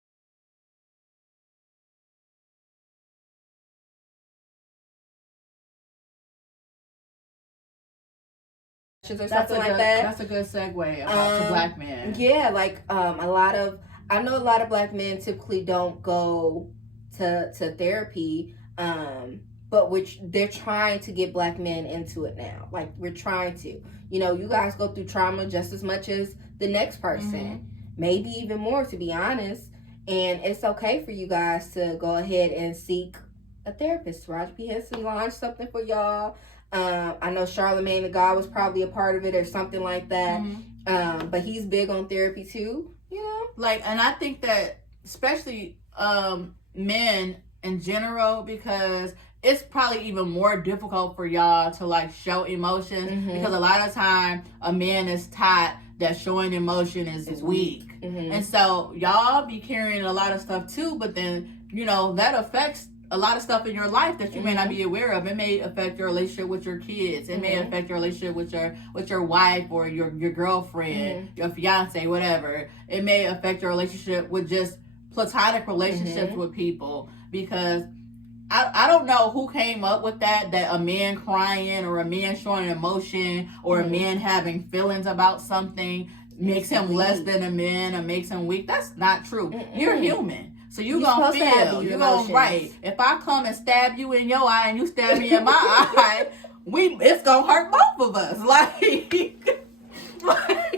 Or something like that. That's a good segue about to Black men. Yeah, like I know a lot of Black men typically don't go to therapy, but which they're trying to get Black men into it now. Like, we're trying to. You know, you guys go through trauma just as much as the next person. Maybe even more, to be honest. And it's okay for you guys to go ahead and seek a therapist. Taraji P. Henson launched something for y'all. I know Charlamagne the God was probably a part of it or something like that. But he's big on therapy too, you know? Like, and I think that especially men in general, because it's probably even more difficult for y'all to like show emotions because a lot of time a man is taught that showing emotion is weak. And so y'all be carrying a lot of stuff too, but then, you know, that affects a lot of stuff in your life that you may not be aware of. It may affect your relationship with your kids. It may affect your relationship with your wife or your girlfriend, your fiance, whatever. It may affect your relationship with just platonic relationships with people, because I don't know who came up with that a man crying or a man showing emotion or a man having feelings about something makes him less than a man or makes him weak. That's not true. You're human. So you're gonna feel. You're gonna, right. If I come and stab you in your eye and you stab me in my eye, it's gonna hurt both of us. Like, why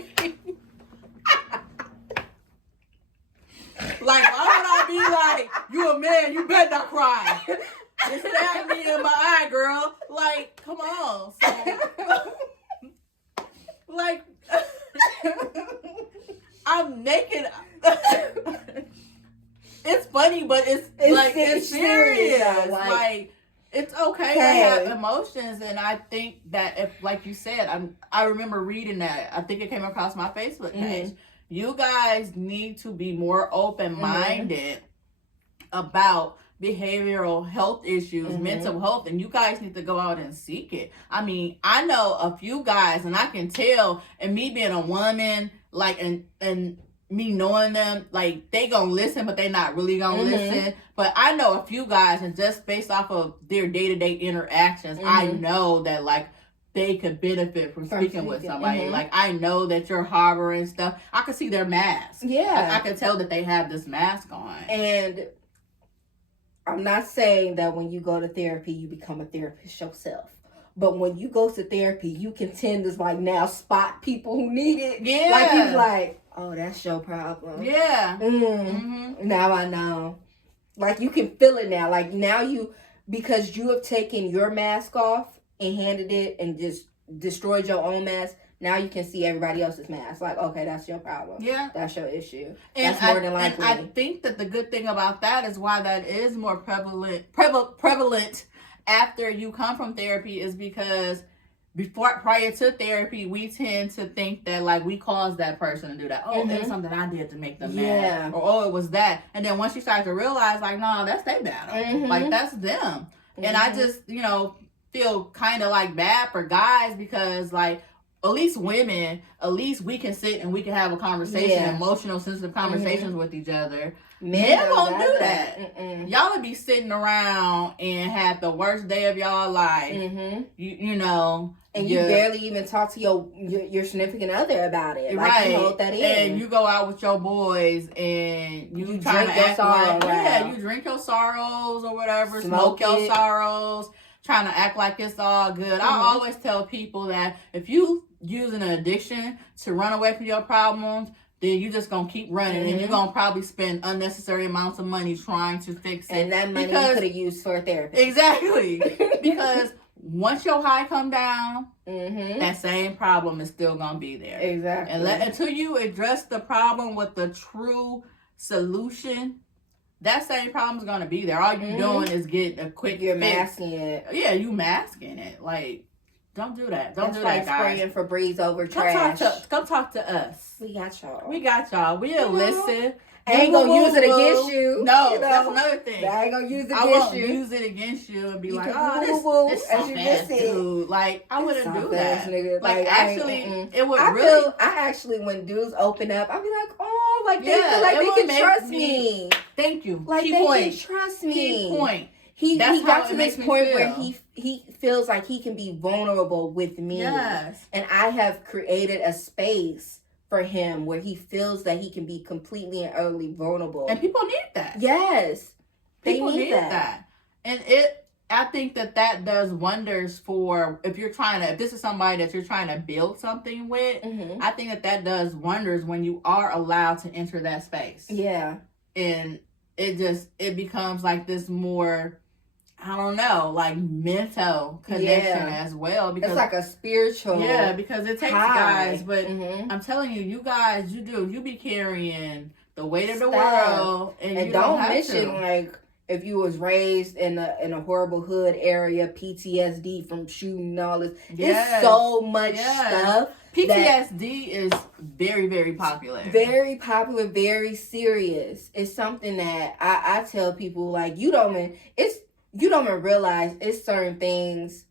would I be like, you a man, you better not cry. You stabbed me in my eye, girl. Like, come on. So, like, I'm naked. It's funny, but it's serious. Like, it's okay to have emotions, and I think that if, like you said, I remember reading that. I think it came across my Facebook page. You guys need to be more open-minded about behavioral health issues, mental health, and you guys need to go out and seek it. I mean, I know a few guys, and I can tell, and me being a woman, like, and me knowing them, like, they gonna listen, but they not really gonna listen. But I know a few guys, and just based off of their day-to-day interactions, I know that, like, they could benefit from speaking with somebody. Like, I know that you're harboring stuff. I could see their mask. Yeah. I could tell that they have this mask on. And I'm not saying that when you go to therapy, you become a therapist yourself. But when you go to therapy, you can tend to, like, now spot people who need it. Yeah. Like, you're like, oh, that's your problem. Yeah. Now I know. Like, you can feel it now. Like, now because you have taken your mask off and handed it and just destroyed your own mask, now you can see everybody else's mask. Like, okay, that's your problem. Yeah. That's your issue. And that's more than likely. And I think that the good thing about that is why that is more prevalent after you come from therapy is because prior to therapy, we tend to think that like we caused that person to do that. Oh, it was something I did to make them mad. Or oh, it was that. And then once you start to realize like, no, that's their battle. Like that's them. And I just, feel kind of like bad for guys because like at least women, at least we can sit and we can have a conversation, emotional, sensitive conversations with each other. Men won't do that. Y'all would be sitting around and have the worst day of y'all life. You know. And you barely even talk to your significant other about it. Like you hold that in. And you go out with your boys and you try to act like, you drink your sorrows or whatever, smoke your sorrows, trying to act like it's all good. I always tell people that if you using an addiction to run away from your problems, then you just gonna keep running and you're gonna probably spend unnecessary amounts of money trying to fix it. And that money you could have used for therapy. Exactly. Because once your high come down, that same problem is still gonna be there. Exactly. And until you address the problem with the true solution, that same problem is gonna be there. All you doing is getting a quick You're fix. masking it. Yeah, you masking it. Like, don't do that. Don't do that, guys. Spraying Febreze over trash. Come talk to us. We got y'all. We'll listen. I ain't gonna use it against you. No, that's another thing. I ain't gonna use it against you. I won't use it against you and be like, oh, this soft ass dude. Like, I wouldn't do that. Nigga. Like, actually, it would I actually, when dudes open up, I'll be like, oh, like, they feel like they can trust me. Thank you. Like, they can trust me. Key point. He got to this point where he feels like he can be vulnerable with me. Yes. And I have created a space for him where he feels that he can be completely and utterly vulnerable. And people need that. Yes. People need that. And I think that does wonders for if this is somebody that you're trying to build something with, I think that does wonders when you are allowed to enter that space. Yeah. And it becomes like this more, I don't know, like mental connection as well. Because it's like a spiritual. Yeah, because it takes guys, but I'm telling you, you guys, you be carrying the weight of the world, and you don't mention like if you was raised in a horrible hood area, PTSD from shooting and all this. It's so much stuff. PTSD is very, very popular. Very popular, very serious. It's something that I tell people like you don't even realize it's certain things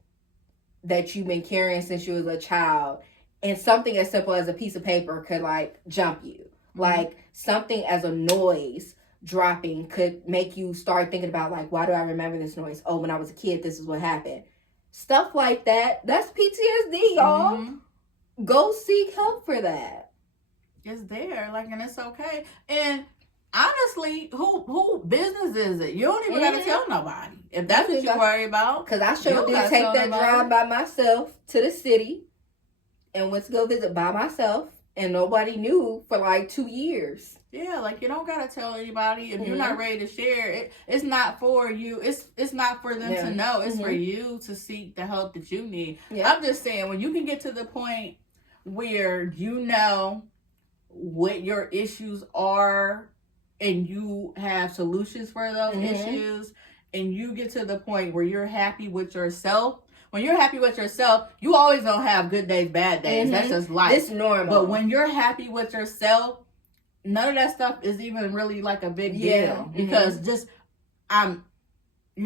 that you've been carrying since you was a child, and something as simple as a piece of paper could like jump you. Like something as a noise dropping could make you start thinking about like, why do I remember this noise? Oh, when I was a kid, this is what happened. Stuff like that. That's PTSD, y'all. Go seek help for that. It's there, like, and it's okay. And honestly, who business is it? You don't even gotta tell nobody if that's what you worry about. Because I sure did take that drive by myself to the city and went to go visit by myself, and nobody knew for like 2 years. Yeah, like you don't gotta tell anybody if you're not ready to share it. It's not for you. It's not for them to know. It's for you to seek the help that you need. Yeah. I'm just saying, when you can get to the point where you know what your issues are and you have solutions for those issues, and you get to the point where you're happy with yourself. When you're happy with yourself, you always gonna have good days, bad days. That's just life. It's normal. But when you're happy with yourself, none of that stuff is even really like a big deal. Because just I'm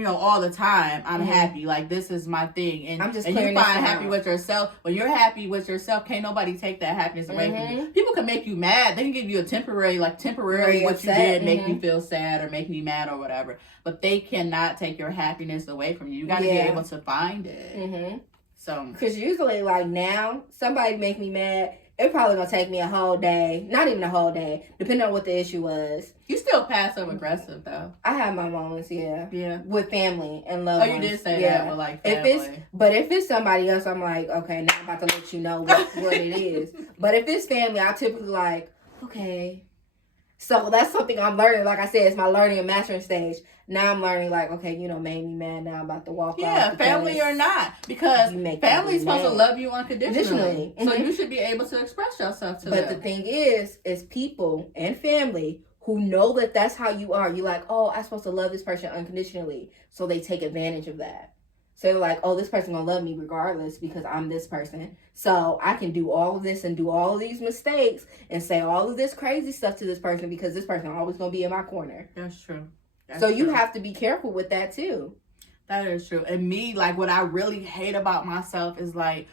all the time I'm happy. Like this is my thing. And you find happy with yourself. When you're happy with yourself, can't nobody take that happiness away from you. People can make you mad. They can give you a temporarily what you did make me feel sad or make me mad or whatever. But they cannot take your happiness away from you. You got to be able to find it. So, because usually like now, somebody make me mad, it probably gonna take me a whole day, not even a whole day, depending on what the issue was. You still passive aggressive though. I have my moments, yeah, with family and loved ones. Oh, you did say that, but like family. If it's somebody else, I'm like, okay, now I'm about to let you know what it is. But if it's family, I typically like, okay. So that's something I'm learning. Like I said, it's my learning and mastering stage. Now I'm learning, like, okay, made me mad. Now I'm about to walk off. Yeah, family or not. Because family's supposed to love you unconditionally. So you should be able to express yourself to them. But the thing is people and family who know that that's how you are. You're like, oh, I'm supposed to love this person unconditionally. So they take advantage of that. So they're like, oh, this person gonna love me regardless because I'm this person. So I can do all of this and do all of these mistakes and say all of this crazy stuff to this person because this person always gonna be in my corner. That's true. So you have to be careful with that too. That is true. And me, like, what I really hate about myself is, like,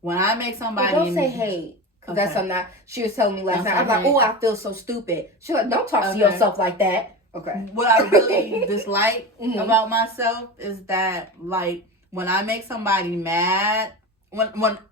when I make somebody... Well, don't say hate. Because that's something she was telling me last night. I was like, oh, I feel so stupid. She's like, don't talk to yourself like that. Okay. What I really dislike about myself is that, like, when I make somebody mad,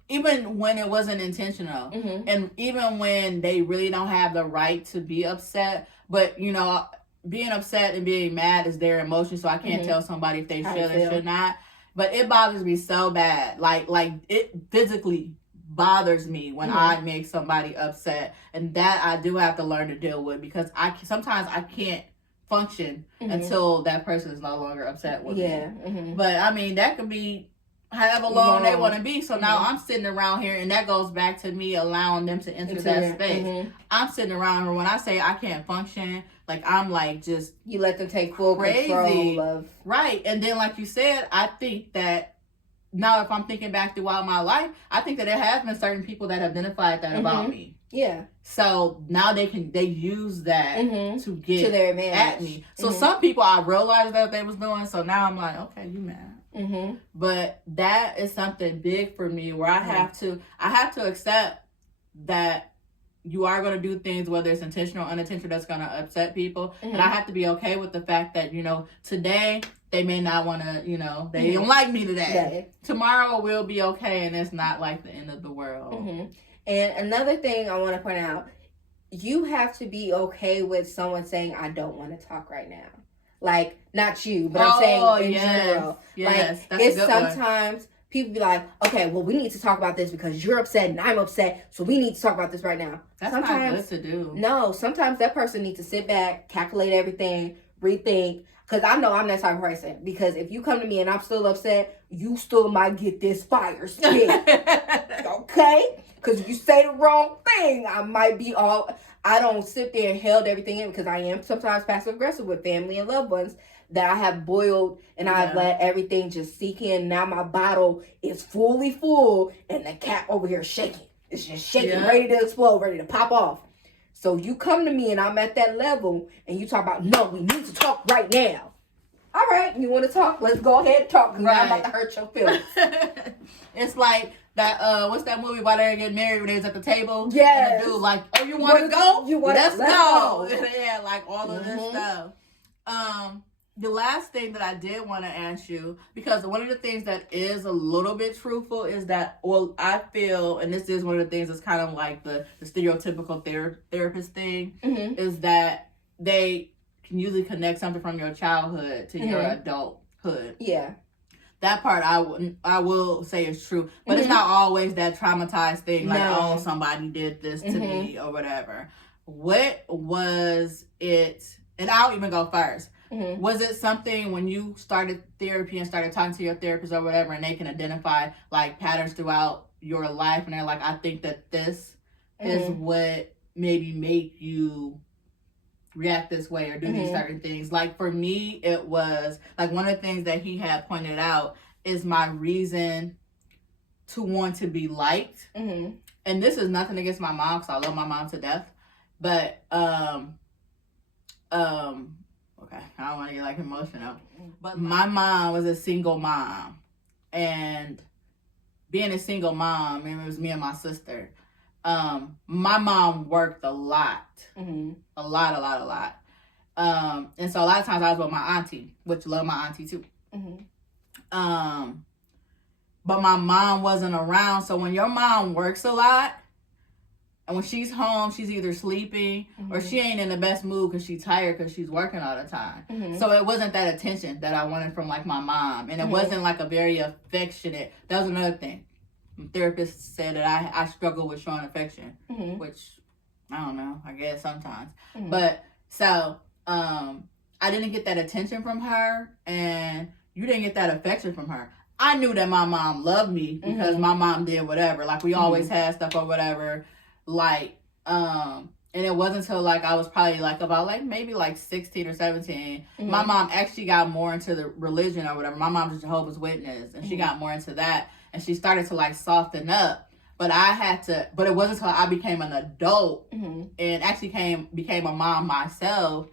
even when it wasn't intentional, and even when they really don't have the right to be upset, but, you know, being upset and being mad is their emotion, so I can't tell somebody if they should or should not. But it bothers me so bad. Like it physically bothers me when I make somebody upset. And that I do have to learn to deal with, because sometimes I can't function until that person is no longer upset with me. But, I mean, that could be however long they want to be. So now I'm sitting around here, and that goes back to me allowing them to enter that space. I'm sitting around here, when I say I can't function, like, I'm like, just you let them take full control of... Right. And then, like you said, I think that now, if I'm thinking back throughout my life, I think that there have been certain people that have identified that about me. Yeah. So now they use that to get to their advantage at me. So some people, I realized that they was doing. So now I'm like, okay, you mad. But that is something big for me, where I have to accept that you are going to do things, whether it's intentional or unintentional, that's going to upset people. And I have to be okay with the fact that, you know, today they may not want to, you know, they don't like me today. Tomorrow will be okay, and it's not like the end of the world. And another thing I want to point out, you have to be okay with someone saying, I don't want to talk right now. Like, not you, but I'm saying in general. Yes, like, that's it's a good sometimes people be like, okay, well, we need to talk about this because you're upset and I'm upset, so we need to talk about this right now. That's sometimes, not good to do. No, sometimes that person needs to sit back, calculate everything, rethink. Because I know I'm that type of person. Because if you come to me and I'm still upset, you still might get this fire spit. Okay? Because if you say the wrong thing, I might be all... I don't sit there and held everything in, because I am sometimes passive aggressive with family and loved ones that I have boiled, and I've let everything just seek in. Now my bottle is fully full, and the cap over here shaking. It's just shaking, ready to explode, ready to pop off. So you come to me and I'm at that level, and you talk about, no, we need to talk right now. All right, you want to talk? Let's go ahead and talk, because I'm about to hurt your feelings. It's like that, what's that movie, Why They Get Married, when they was at the table? Yes. And the dude like, oh, you want to go? Let's go. go. Yeah, like all of this stuff. The last thing that I did want to ask you, because one of the things that is a little bit truthful is that, well, I feel, and this is one of the things that's kind of like the stereotypical therapist thing, is that they can usually connect something from your childhood to your adulthood. Yeah. That part I will say is true, but it's not always that traumatized thing, like, oh, somebody did this to me or whatever. What was it? And I'll even go first. Was it something when you started therapy and started talking to your therapist or whatever, and they can identify like patterns throughout your life, and they're like, I think that this is what maybe make you react this way or do these certain things? Like, for me, it was like one of the things that he had pointed out is my reason to want to be liked. And this is nothing against my mom, because I love my mom to death, but okay, I don't want to get like emotional, but my mom was a single mom, and being a single mom, and it was me and my sister, my mom worked a lot. A lot. And so a lot of times I was with my auntie, which love my auntie too. But my mom wasn't around. So when your mom works a lot, and when she's home, she's either sleeping or she ain't in the best mood because she's tired because she's working all the time. So it wasn't that attention that I wanted from like my mom. And it wasn't like a very affectionate, that was another thing. The therapist said that I struggle with showing affection, which I don't know, I guess sometimes. But so I didn't get that attention from her, and you didn't get that affection from her. I knew that my mom loved me because my mom did whatever. Like, we always had stuff or whatever. Like, And it wasn't until like I was probably like about like maybe like 16 or 17. My mom actually got more into the religion or whatever. My mom's a Jehovah's Witness, and she got more into that, and she started to like soften up. But but it wasn't until I became an adult and actually became a mom myself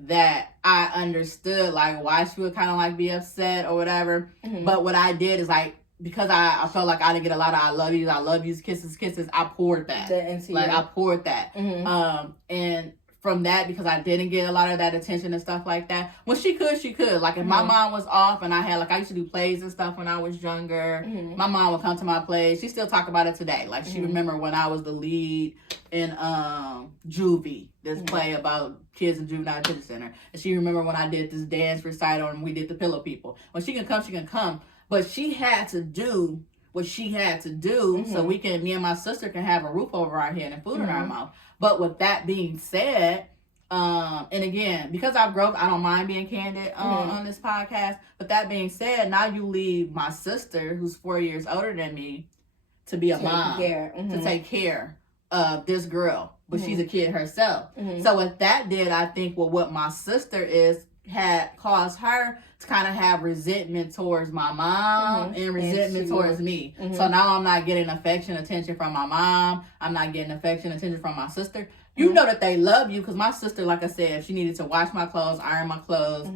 that I understood like why she would kind of like be upset or whatever. But what I did is like, because I felt like I didn't get a lot of I love yous, kisses, I poured that. I poured that. And from that, because I didn't get a lot of that attention and stuff like that. When she could. Like, if my mom was off and I used to do plays and stuff when I was younger. My mom would come to my plays. She still talk about it today. Like, she remember when I was the lead in Juvie, this play about kids in juvenile detention center. And she remember when I did this dance recital and we did the Pillow People. When she can come. But she had to do what she had to do so me and my sister can have a roof over our head and food in our mouth. But with that being said, and again, because I've grown, I don't mind being candid on this podcast. But that being said, now you leave my sister, who's 4 years older than me, to be a mom, to take care of this girl. But she's a kid herself. So what that did, I think, what my sister had caused her to kind of have resentment towards my mom and resentment towards me. So now I'm not getting affection, attention from my mom. I'm not getting affection, attention from my sister. You know that they love you, because my sister, like I said, if she needed to wash my clothes, iron my clothes,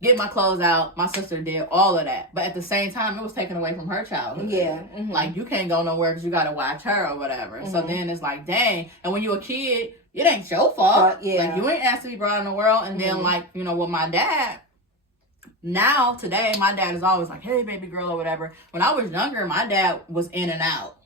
get my clothes out, my sister did all of that. But at the same time, it was taken away from her childhood. Like, you can't go nowhere because you got to watch her or whatever. So then it's like, dang. And when you're a kid, it ain't your fault. Like, you ain't asked to be brought in the world. And then, like, you know, with my dad, today, my dad is always like, hey, baby girl or whatever. When I was younger, my dad was in and out.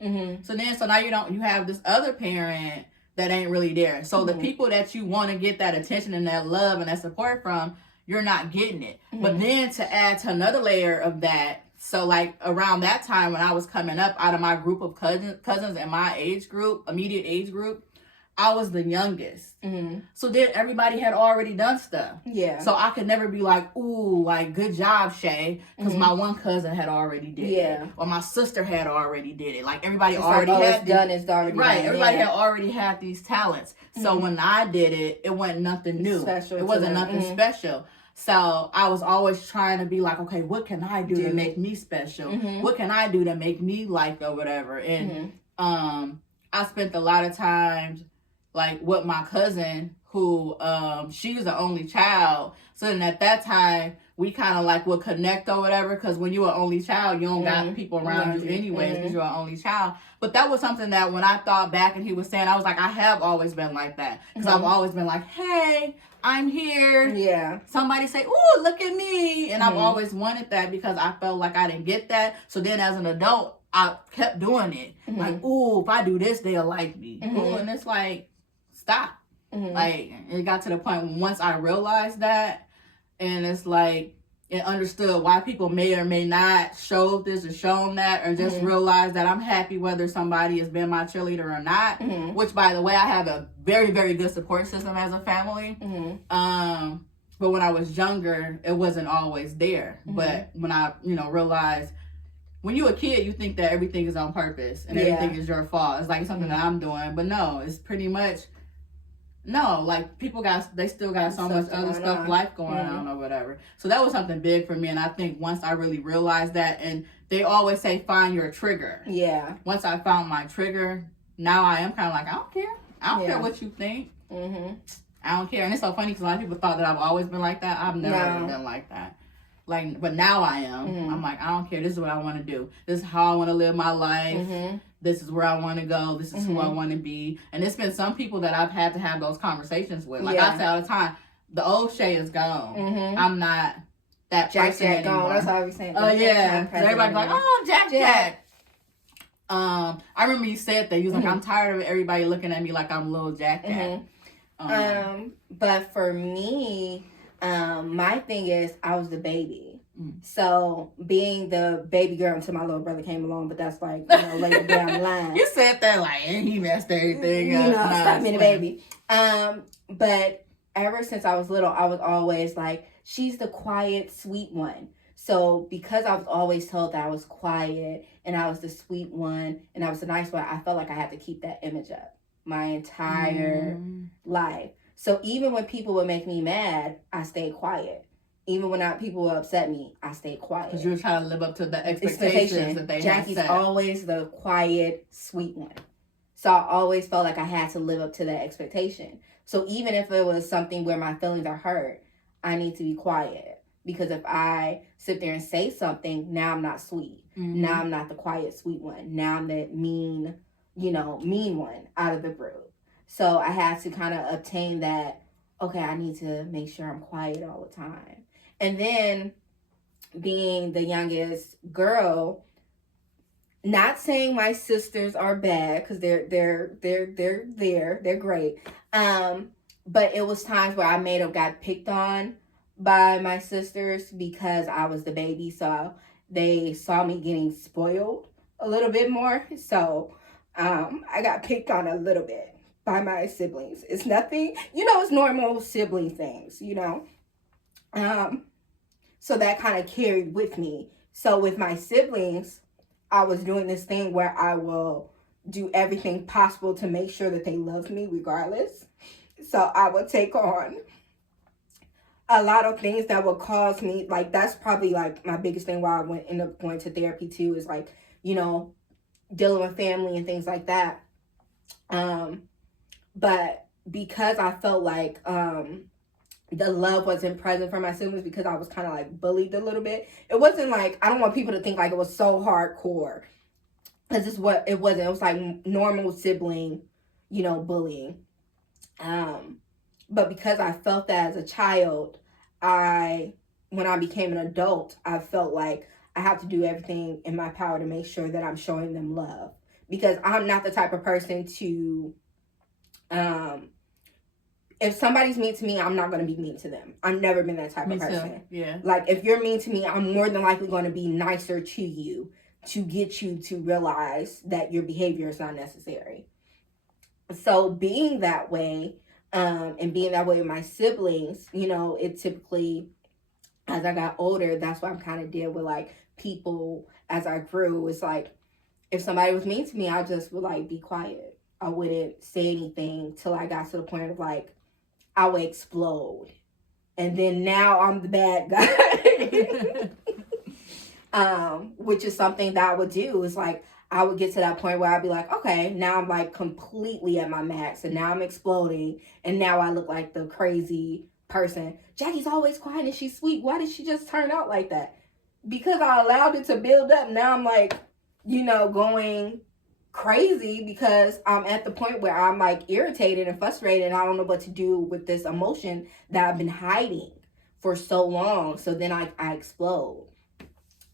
So now you have this other parent that ain't really there. So the people that you want to get that attention and that love and that support from, you're not getting it. But then to add to another layer of that, so like around that time when I was coming up, out of my group of cousins in my immediate age group, I was the youngest. So then everybody had already done stuff. So I could never be like, ooh, like, good job, Shay. Because my one cousin had already did it. Or my sister had already did it. Like, everybody already had done it. Right. Everybody had already had these talents. So when I did it, it wasn't nothing new. It wasn't nothing special. So I was always trying to be like, okay, what can I do to make me special? What can I do to make me like or whatever? And I spent a lot of times like with my cousin, who she was the only child. So then at that time, we kind of like would connect or whatever, because when you're an only child, you don't got people around you anyways, because you're an only child. But that was something that when I thought back and he was saying, I was like, I have always been like that. Because I've always been like, hey, I'm here. Somebody say, ooh, look at me. And I've always wanted that, because I felt like I didn't get that. So then as an adult, I kept doing it. Like, ooh, if I do this, they'll like me. Ooh, and it's like, stop. Like, it got to the point when once I realized that, and it's like, and understood why people may or may not show this or shown that, or just realize that I'm happy whether somebody has been my cheerleader or not, which, by the way, I have a very, very good support system as a family. But when I was younger, it wasn't always there. But when I, realized, when you're a kid, you think that everything is on purpose and everything is your fault. It's like something that I'm doing. But no, it's pretty much, no, like, they still got so much other stuff, life going on or whatever. So that was something big for me. And I think once I really realized that, and they always say, find your trigger. Once I found my trigger, now I am kind of like, I don't care. I don't care what you think. I don't care. And it's so funny because a lot of people thought that I've always been like that. I've never been like that. Like, but now I am. I'm like, I don't care. This is what I want to do. This is how I want to live my life. This is where I want to go. This is who I want to be. And it's been some people that I've had to have those conversations with. Like I say all the time, the old Shay is gone. I'm not that person anymore. Gone. That's how we saying. Oh yeah. So everybody's like, oh, Jack. I remember you said that. You was like, I'm tired of everybody looking at me like I'm little Jack. But for me, my thing is, I was the baby. So being the baby girl until my little brother came along, but that's like, later down the line. You said that like, and he messed everything up. Stop being a baby. But ever since I was little, I was always like, she's the quiet, sweet one. So because I was always told that I was quiet and I was the sweet one and I was the nice one, I felt like I had to keep that image up. my entire life. So even when people would make me mad, I stayed quiet. Even when people would upset me, I stayed quiet. Because you were trying to live up to the expectations that they Jackie's had set. always the quiet, sweet one. So I always felt like I had to live up to that expectation. So even if it was something where my feelings are hurt, I need to be quiet. Because if I sit there and say something, now I'm not sweet. Now I'm not the quiet, sweet one. Now I'm the mean one out of the group. So I had to kind of obtain that, okay, I need to make sure I'm quiet all the time. And then being the youngest girl, not saying my sisters are bad, because they're great. But it was times where I may have got picked on by my sisters because I was the baby. So they saw me getting spoiled a little bit more. So I got picked on a little bit by my siblings. It's nothing, it's normal sibling things, so that kind of carried with me. So with my siblings, I was doing this thing where I will do everything possible to make sure that they love me regardless. So I would take on a lot of things that would cause me, like, that's probably like my biggest thing why I end up going to therapy too, is like, dealing with family and things like that. But because I felt like the love wasn't present for my siblings, because I was kind of like bullied a little bit. It wasn't like, I don't want people to think like it was so hardcore, because it's what it wasn't. It was like normal sibling, bullying. But because I felt that as a child, when I became an adult, I felt like I have to do everything in my power to make sure that I'm showing them love, because I'm not the type of person to, if somebody's mean to me, I'm not going to be mean to them. I've never been that type of person. Yeah. Like, if you're mean to me, I'm more than likely going to be nicer to you to get you to realize that your behavior is not necessary. So being that way, and being that way with my siblings, it typically, as I got older, that's why I'm kind of deal with like people as I grew. It's like, if somebody was mean to me, I just would like be quiet. I wouldn't say anything till I got to the point of like, I would explode. And then now I'm the bad guy. Which is something that I would do. Is like, I would get to that point where I'd be like, okay, now I'm like completely at my max, and now I'm exploding, and now I look like the crazy person. Jackie's always quiet and she's sweet. Why did she just turn out like that? Because I allowed it to build up. Now I'm like, going crazy because I'm at the point where I'm like irritated and frustrated, and I don't know what to do with this emotion that I've been hiding for so long. So then I explode.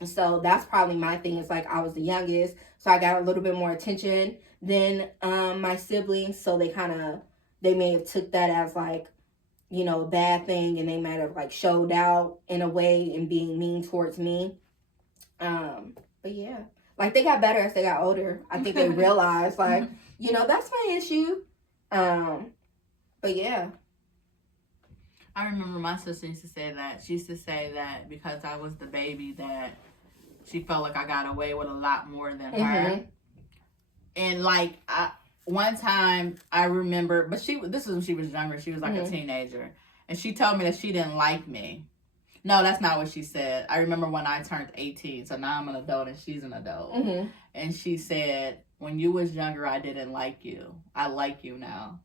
So that's probably my thing. It's like, I was the youngest, so I got a little bit more attention than my siblings. So they may have took that as like, a bad thing, and they might have like showed out in a way and being mean towards me. But yeah, like, they got better as they got older. I think they realized like, that's my issue. But yeah. I remember my sister used to say that. She used to say that because I was the baby, that she felt like I got away with a lot more than her. And like, one time I remember, but this was when she was younger. She was like a teenager, and she told me that she didn't like me. No, that's not what she said. I remember when I turned 18, so now I'm an adult and she's an adult. And she said, when you was younger, I didn't like you. I like you now.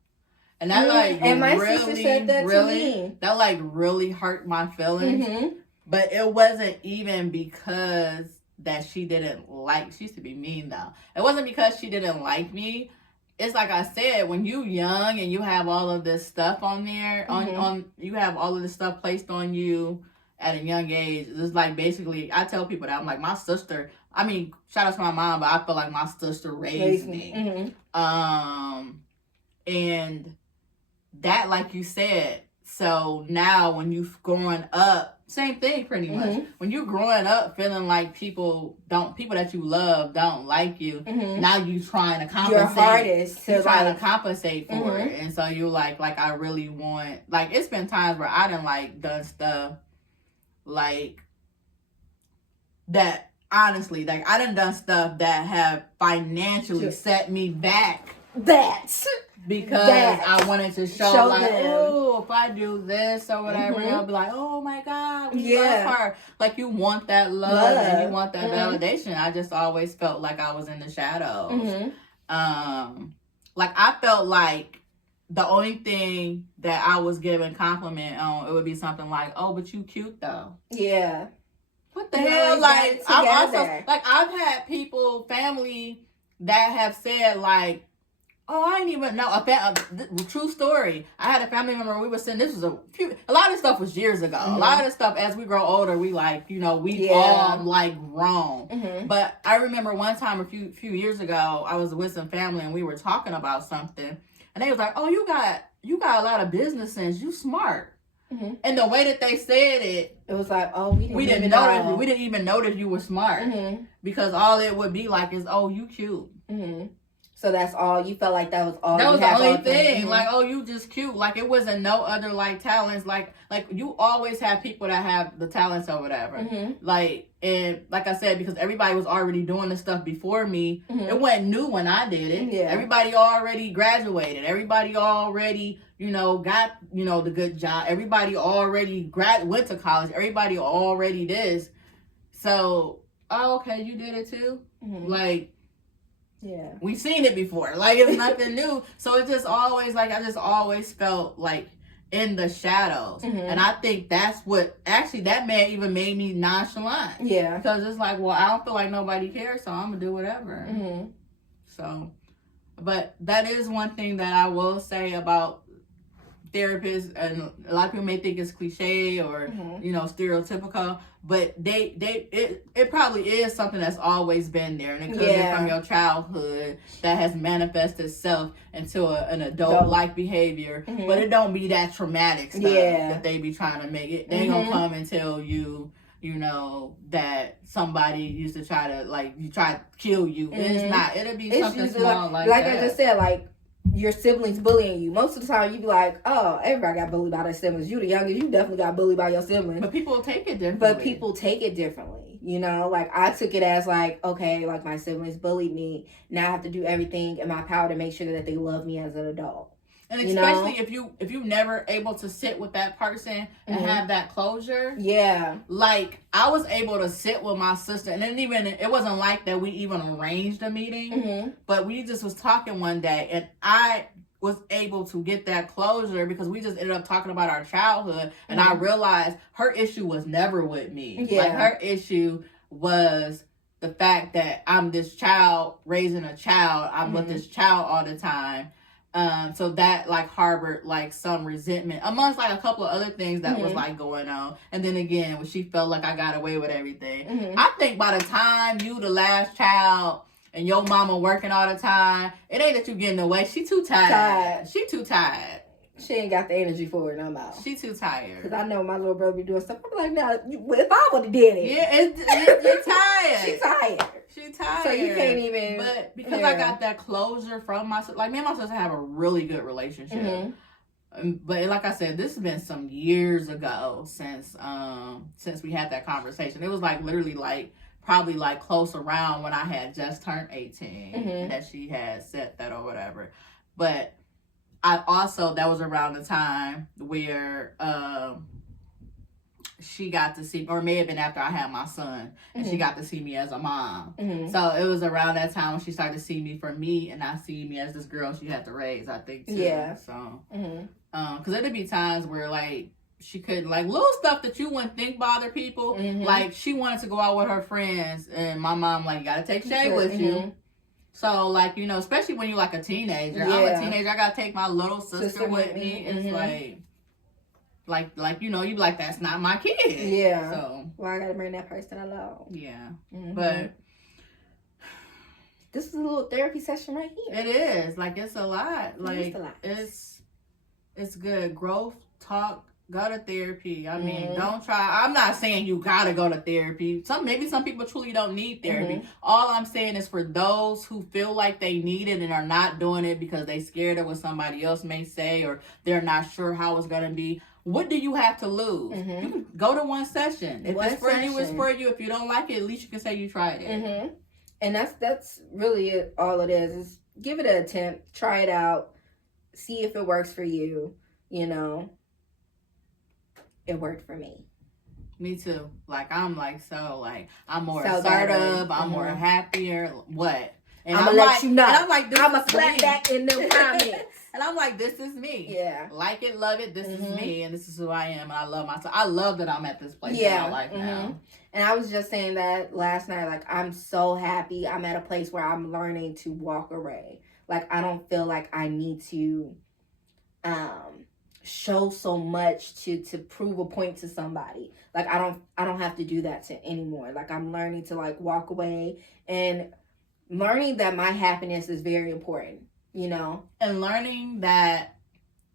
And that like, and my sister said that to me. That like really hurt my feelings. But it wasn't even because that she didn't like, she used to be mean though. It wasn't because she didn't like me. It's like I said, when you young and you have all of this stuff on there, you have all of this stuff placed on you at a young age. It's like, basically, I tell people that I'm like, my sister, I mean, shout out to my mom, but I feel like my sister raised me. And that, like you said, so now when you've growing up, same thing pretty much. When you're growing up feeling like people that you love don't like you, now you trying to compensate. Your hardest to trying to compensate for it. And so you like I really want, like, it's been times where I done like done stuff like that, honestly, like I done stuff that have financially set me back. because I wanted to show like, oh, if I do this or whatever, they'll be like, oh my God, we love her. Like, you want that love and you want that validation. I just always felt like I was in the shadows. Like, I felt like the only thing that I was giving compliment on, it would be something like, oh, but you cute though. Yeah. What the hell? Like, I'm also, like, I've had people, family, that have said, like, oh, I didn't even know. True story. I had a family member, we were sitting, this was a lot of this stuff was years ago. A lot of this stuff, as we grow older, we like, you know, we all like grown. But I remember one time a few years ago, I was with some family and we were talking about something. And they was like, oh, you got a lot of business sense. You smart. And the way that they said it, it was like, oh, we didn't even know that you were smart. Because all it would be like is, oh, you cute. So that's all you felt like that was all. That was the only thing. Like, oh, you just cute. Like, it wasn't no other like talents. Like you always have people that have the talents or whatever. Like, and like I said, because everybody was already doing the stuff before me, it wasn't new when I did it. Everybody already graduated. Everybody already, you know, got, you know, the good job. Everybody already went to college. Everybody already this. So, oh, okay, you did it too. Like. Yeah, we've seen it before. Like, it's nothing new. So it's just always like, I just always felt like in the shadows. And I think that's what actually that man even made me nonchalant. Yeah, because it's like, well, I don't feel like nobody cares, so I'm gonna do whatever. So, but that is one thing that I will say about therapists, and a lot of people may think it's cliche or you know, stereotypical, but it probably is something that's always been there, and it could be from your childhood that has manifested itself into an adult-like behavior, but it don't be that traumatic stuff that they be trying to make it. They ain't gonna come and tell you, you know, that somebody used to try to kill you. It's not. It'll be something small like that. I just said, like, your siblings bullying you. Most of the time, you be like, oh, everybody got bullied by their siblings. You the youngest, you definitely got bullied by your siblings. But people take it differently. You know, like, I took it as like, okay, like, my siblings bullied me. Now I have to do everything in my power to make sure that they love me as an adult. And especially if you never able to sit with that person and have that closure. Yeah. Like, I was able to sit with my sister, and it wasn't like that we even arranged a meeting, but we just was talking one day, and I was able to get that closure because we just ended up talking about our childhood, and I realized her issue was never with me. Yeah. Like, her issue was the fact that I'm this child raising a child. I'm with this child all the time. So that, like, harbored, like, some resentment amongst, like, a couple of other things that was, like, going on. And then again, when she felt like I got away with everything. I think by the time you the last child and your mama working all the time, it ain't that you getting away. She too tired. She too tired. She ain't got the energy for it. I'm out. She too tired. Because I know my little brother be doing stuff. I'm like, no, if I would have did it. Yeah, you're tired. She tired. She tired. So you can't even. But because I got that closure from my sister, like, me and my sister have a really good relationship. But like I said, this has been some years ago since we had that conversation. It was like literally like probably like close around when I had just turned 18 and that she had said that or whatever. But I also, that was around the time where she got to see, or it may have been after I had my son, and she got to see me as a mom. So it was around that time when she started to see me for me, and not see me as this girl she had to raise, I think, too. Yeah. So, because there'd be times where, like, she could, like, little stuff that you wouldn't think bother people. Like, she wanted to go out with her friends, and my mom, like, you gotta take Shay with you. So, like, you know, especially when you're, like, a teenager. I'm a teenager. I got to take my little sister with me. It's like, you know, you be like, that's not my kid. Yeah. So. Well, I got to bring that person along. Yeah. But. This is a little therapy session right here. It is. Like, it's a lot. Like, it's good. Growth, talk. Go to therapy. I mean, don't try. I'm not saying you gotta go to therapy. Maybe some people truly don't need therapy. All I'm saying is for those who feel like they need it and are not doing it because they scared of what somebody else may say, or they're not sure how it's gonna be. What do you have to lose? You can go to one session. If it's for you, it's for you. If you don't like it, at least you can say you tried it. And that's really all it is give it an attempt. Try it out. see if it works for you. You know, it worked for me. Me too. Like, I'm like, so, like, I'm more Self-guarded. assertive. I'm more happier. What? And I'm gonna let you know. And I'm like, this I'm gonna is clap me. back in them comments. And I'm like, this is me. Yeah. Like it, love it. This is me, and this is who I am. And I love myself. I love that I'm at this place in my life now. And I was just saying that last night. Like, I'm so happy. I'm at a place where I'm learning to walk away. Like, I don't feel like I need to show so much to prove a point to somebody. Like, I don't have to do that to anymore. Like, I'm learning to, like, walk away and learning that my happiness is very important, you know? And learning that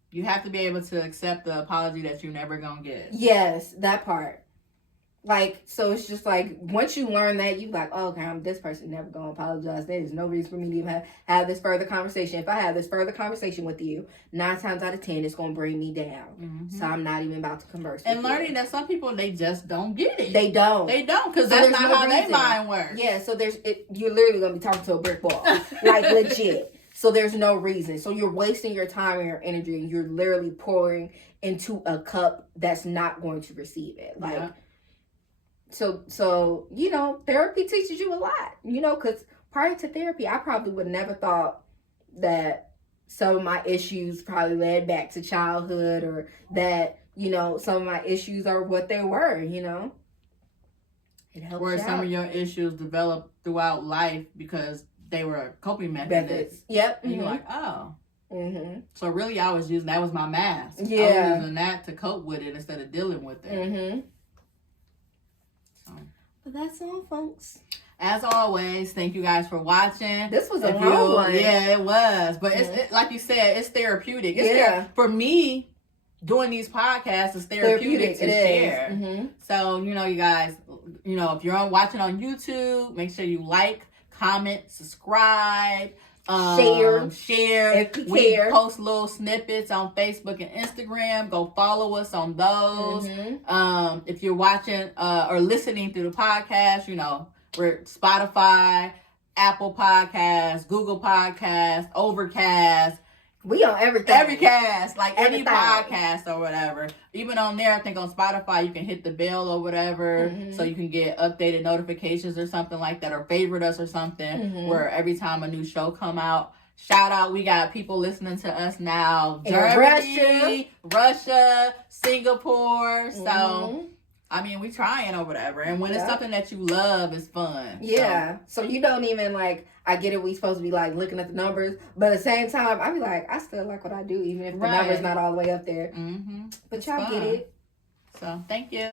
you have to be able to accept the apology that you're never going to get. Yes, that part. Like, so it's just like, once you learn that, you like, oh, okay, I'm this person, never going to apologize. There's no reason for me to even have this further conversation. If I have this further conversation with you, 9 times out of 10, it's going to bring me down. So I'm not even about to converse with you. And learning that some people, they just don't get it. They don't. Because that's not how their mind works. Yeah, so you're literally going to be talking to a brick wall. Like, legit. So there's no reason. So you're wasting your time and your energy, and you're literally pouring into a cup that's not going to receive it. Like, yeah. So, you know, therapy teaches you a lot, you know, because prior to therapy, I probably would never thought that some of my issues probably led back to childhood, or that, you know, some of my issues are what they were, you know. It helps. Where some of your issues develop throughout life because they were coping methods. Yep. And you're like, oh. So really, that was my mask. Yeah. I was using that to cope with it instead of dealing with it. But that's all, folks. As always, thank you guys for watching. This was a long one. Yeah, it was. But it's like you said, it's therapeutic. For me, doing these podcasts is therapeutic to share. So, you know, you guys, you know, if you're watching on YouTube, make sure you like, comment, subscribe. Share. If you we care. Post little snippets on Facebook and Instagram. Go follow us on those. If you're watching or listening through the podcast, you know, we're Spotify, Apple Podcasts, Google Podcasts, Overcast. We on everything. Every cast, like everything. Any podcast or whatever. Even on there, I think on Spotify, you can hit the bell or whatever, so you can get updated notifications or something like that, or favorite us or something, where every time a new show come out. Shout out, we got people listening to us now. Germany, Russia, Singapore. So, I mean, we trying or whatever. And when it's something that you love, it's fun. Yeah. So you don't even like, I get it, we supposed to be like looking at the numbers, but at the same time, I be like, I still like what I do, even if the number's not all the way up there. But y'all get it. So, thank you.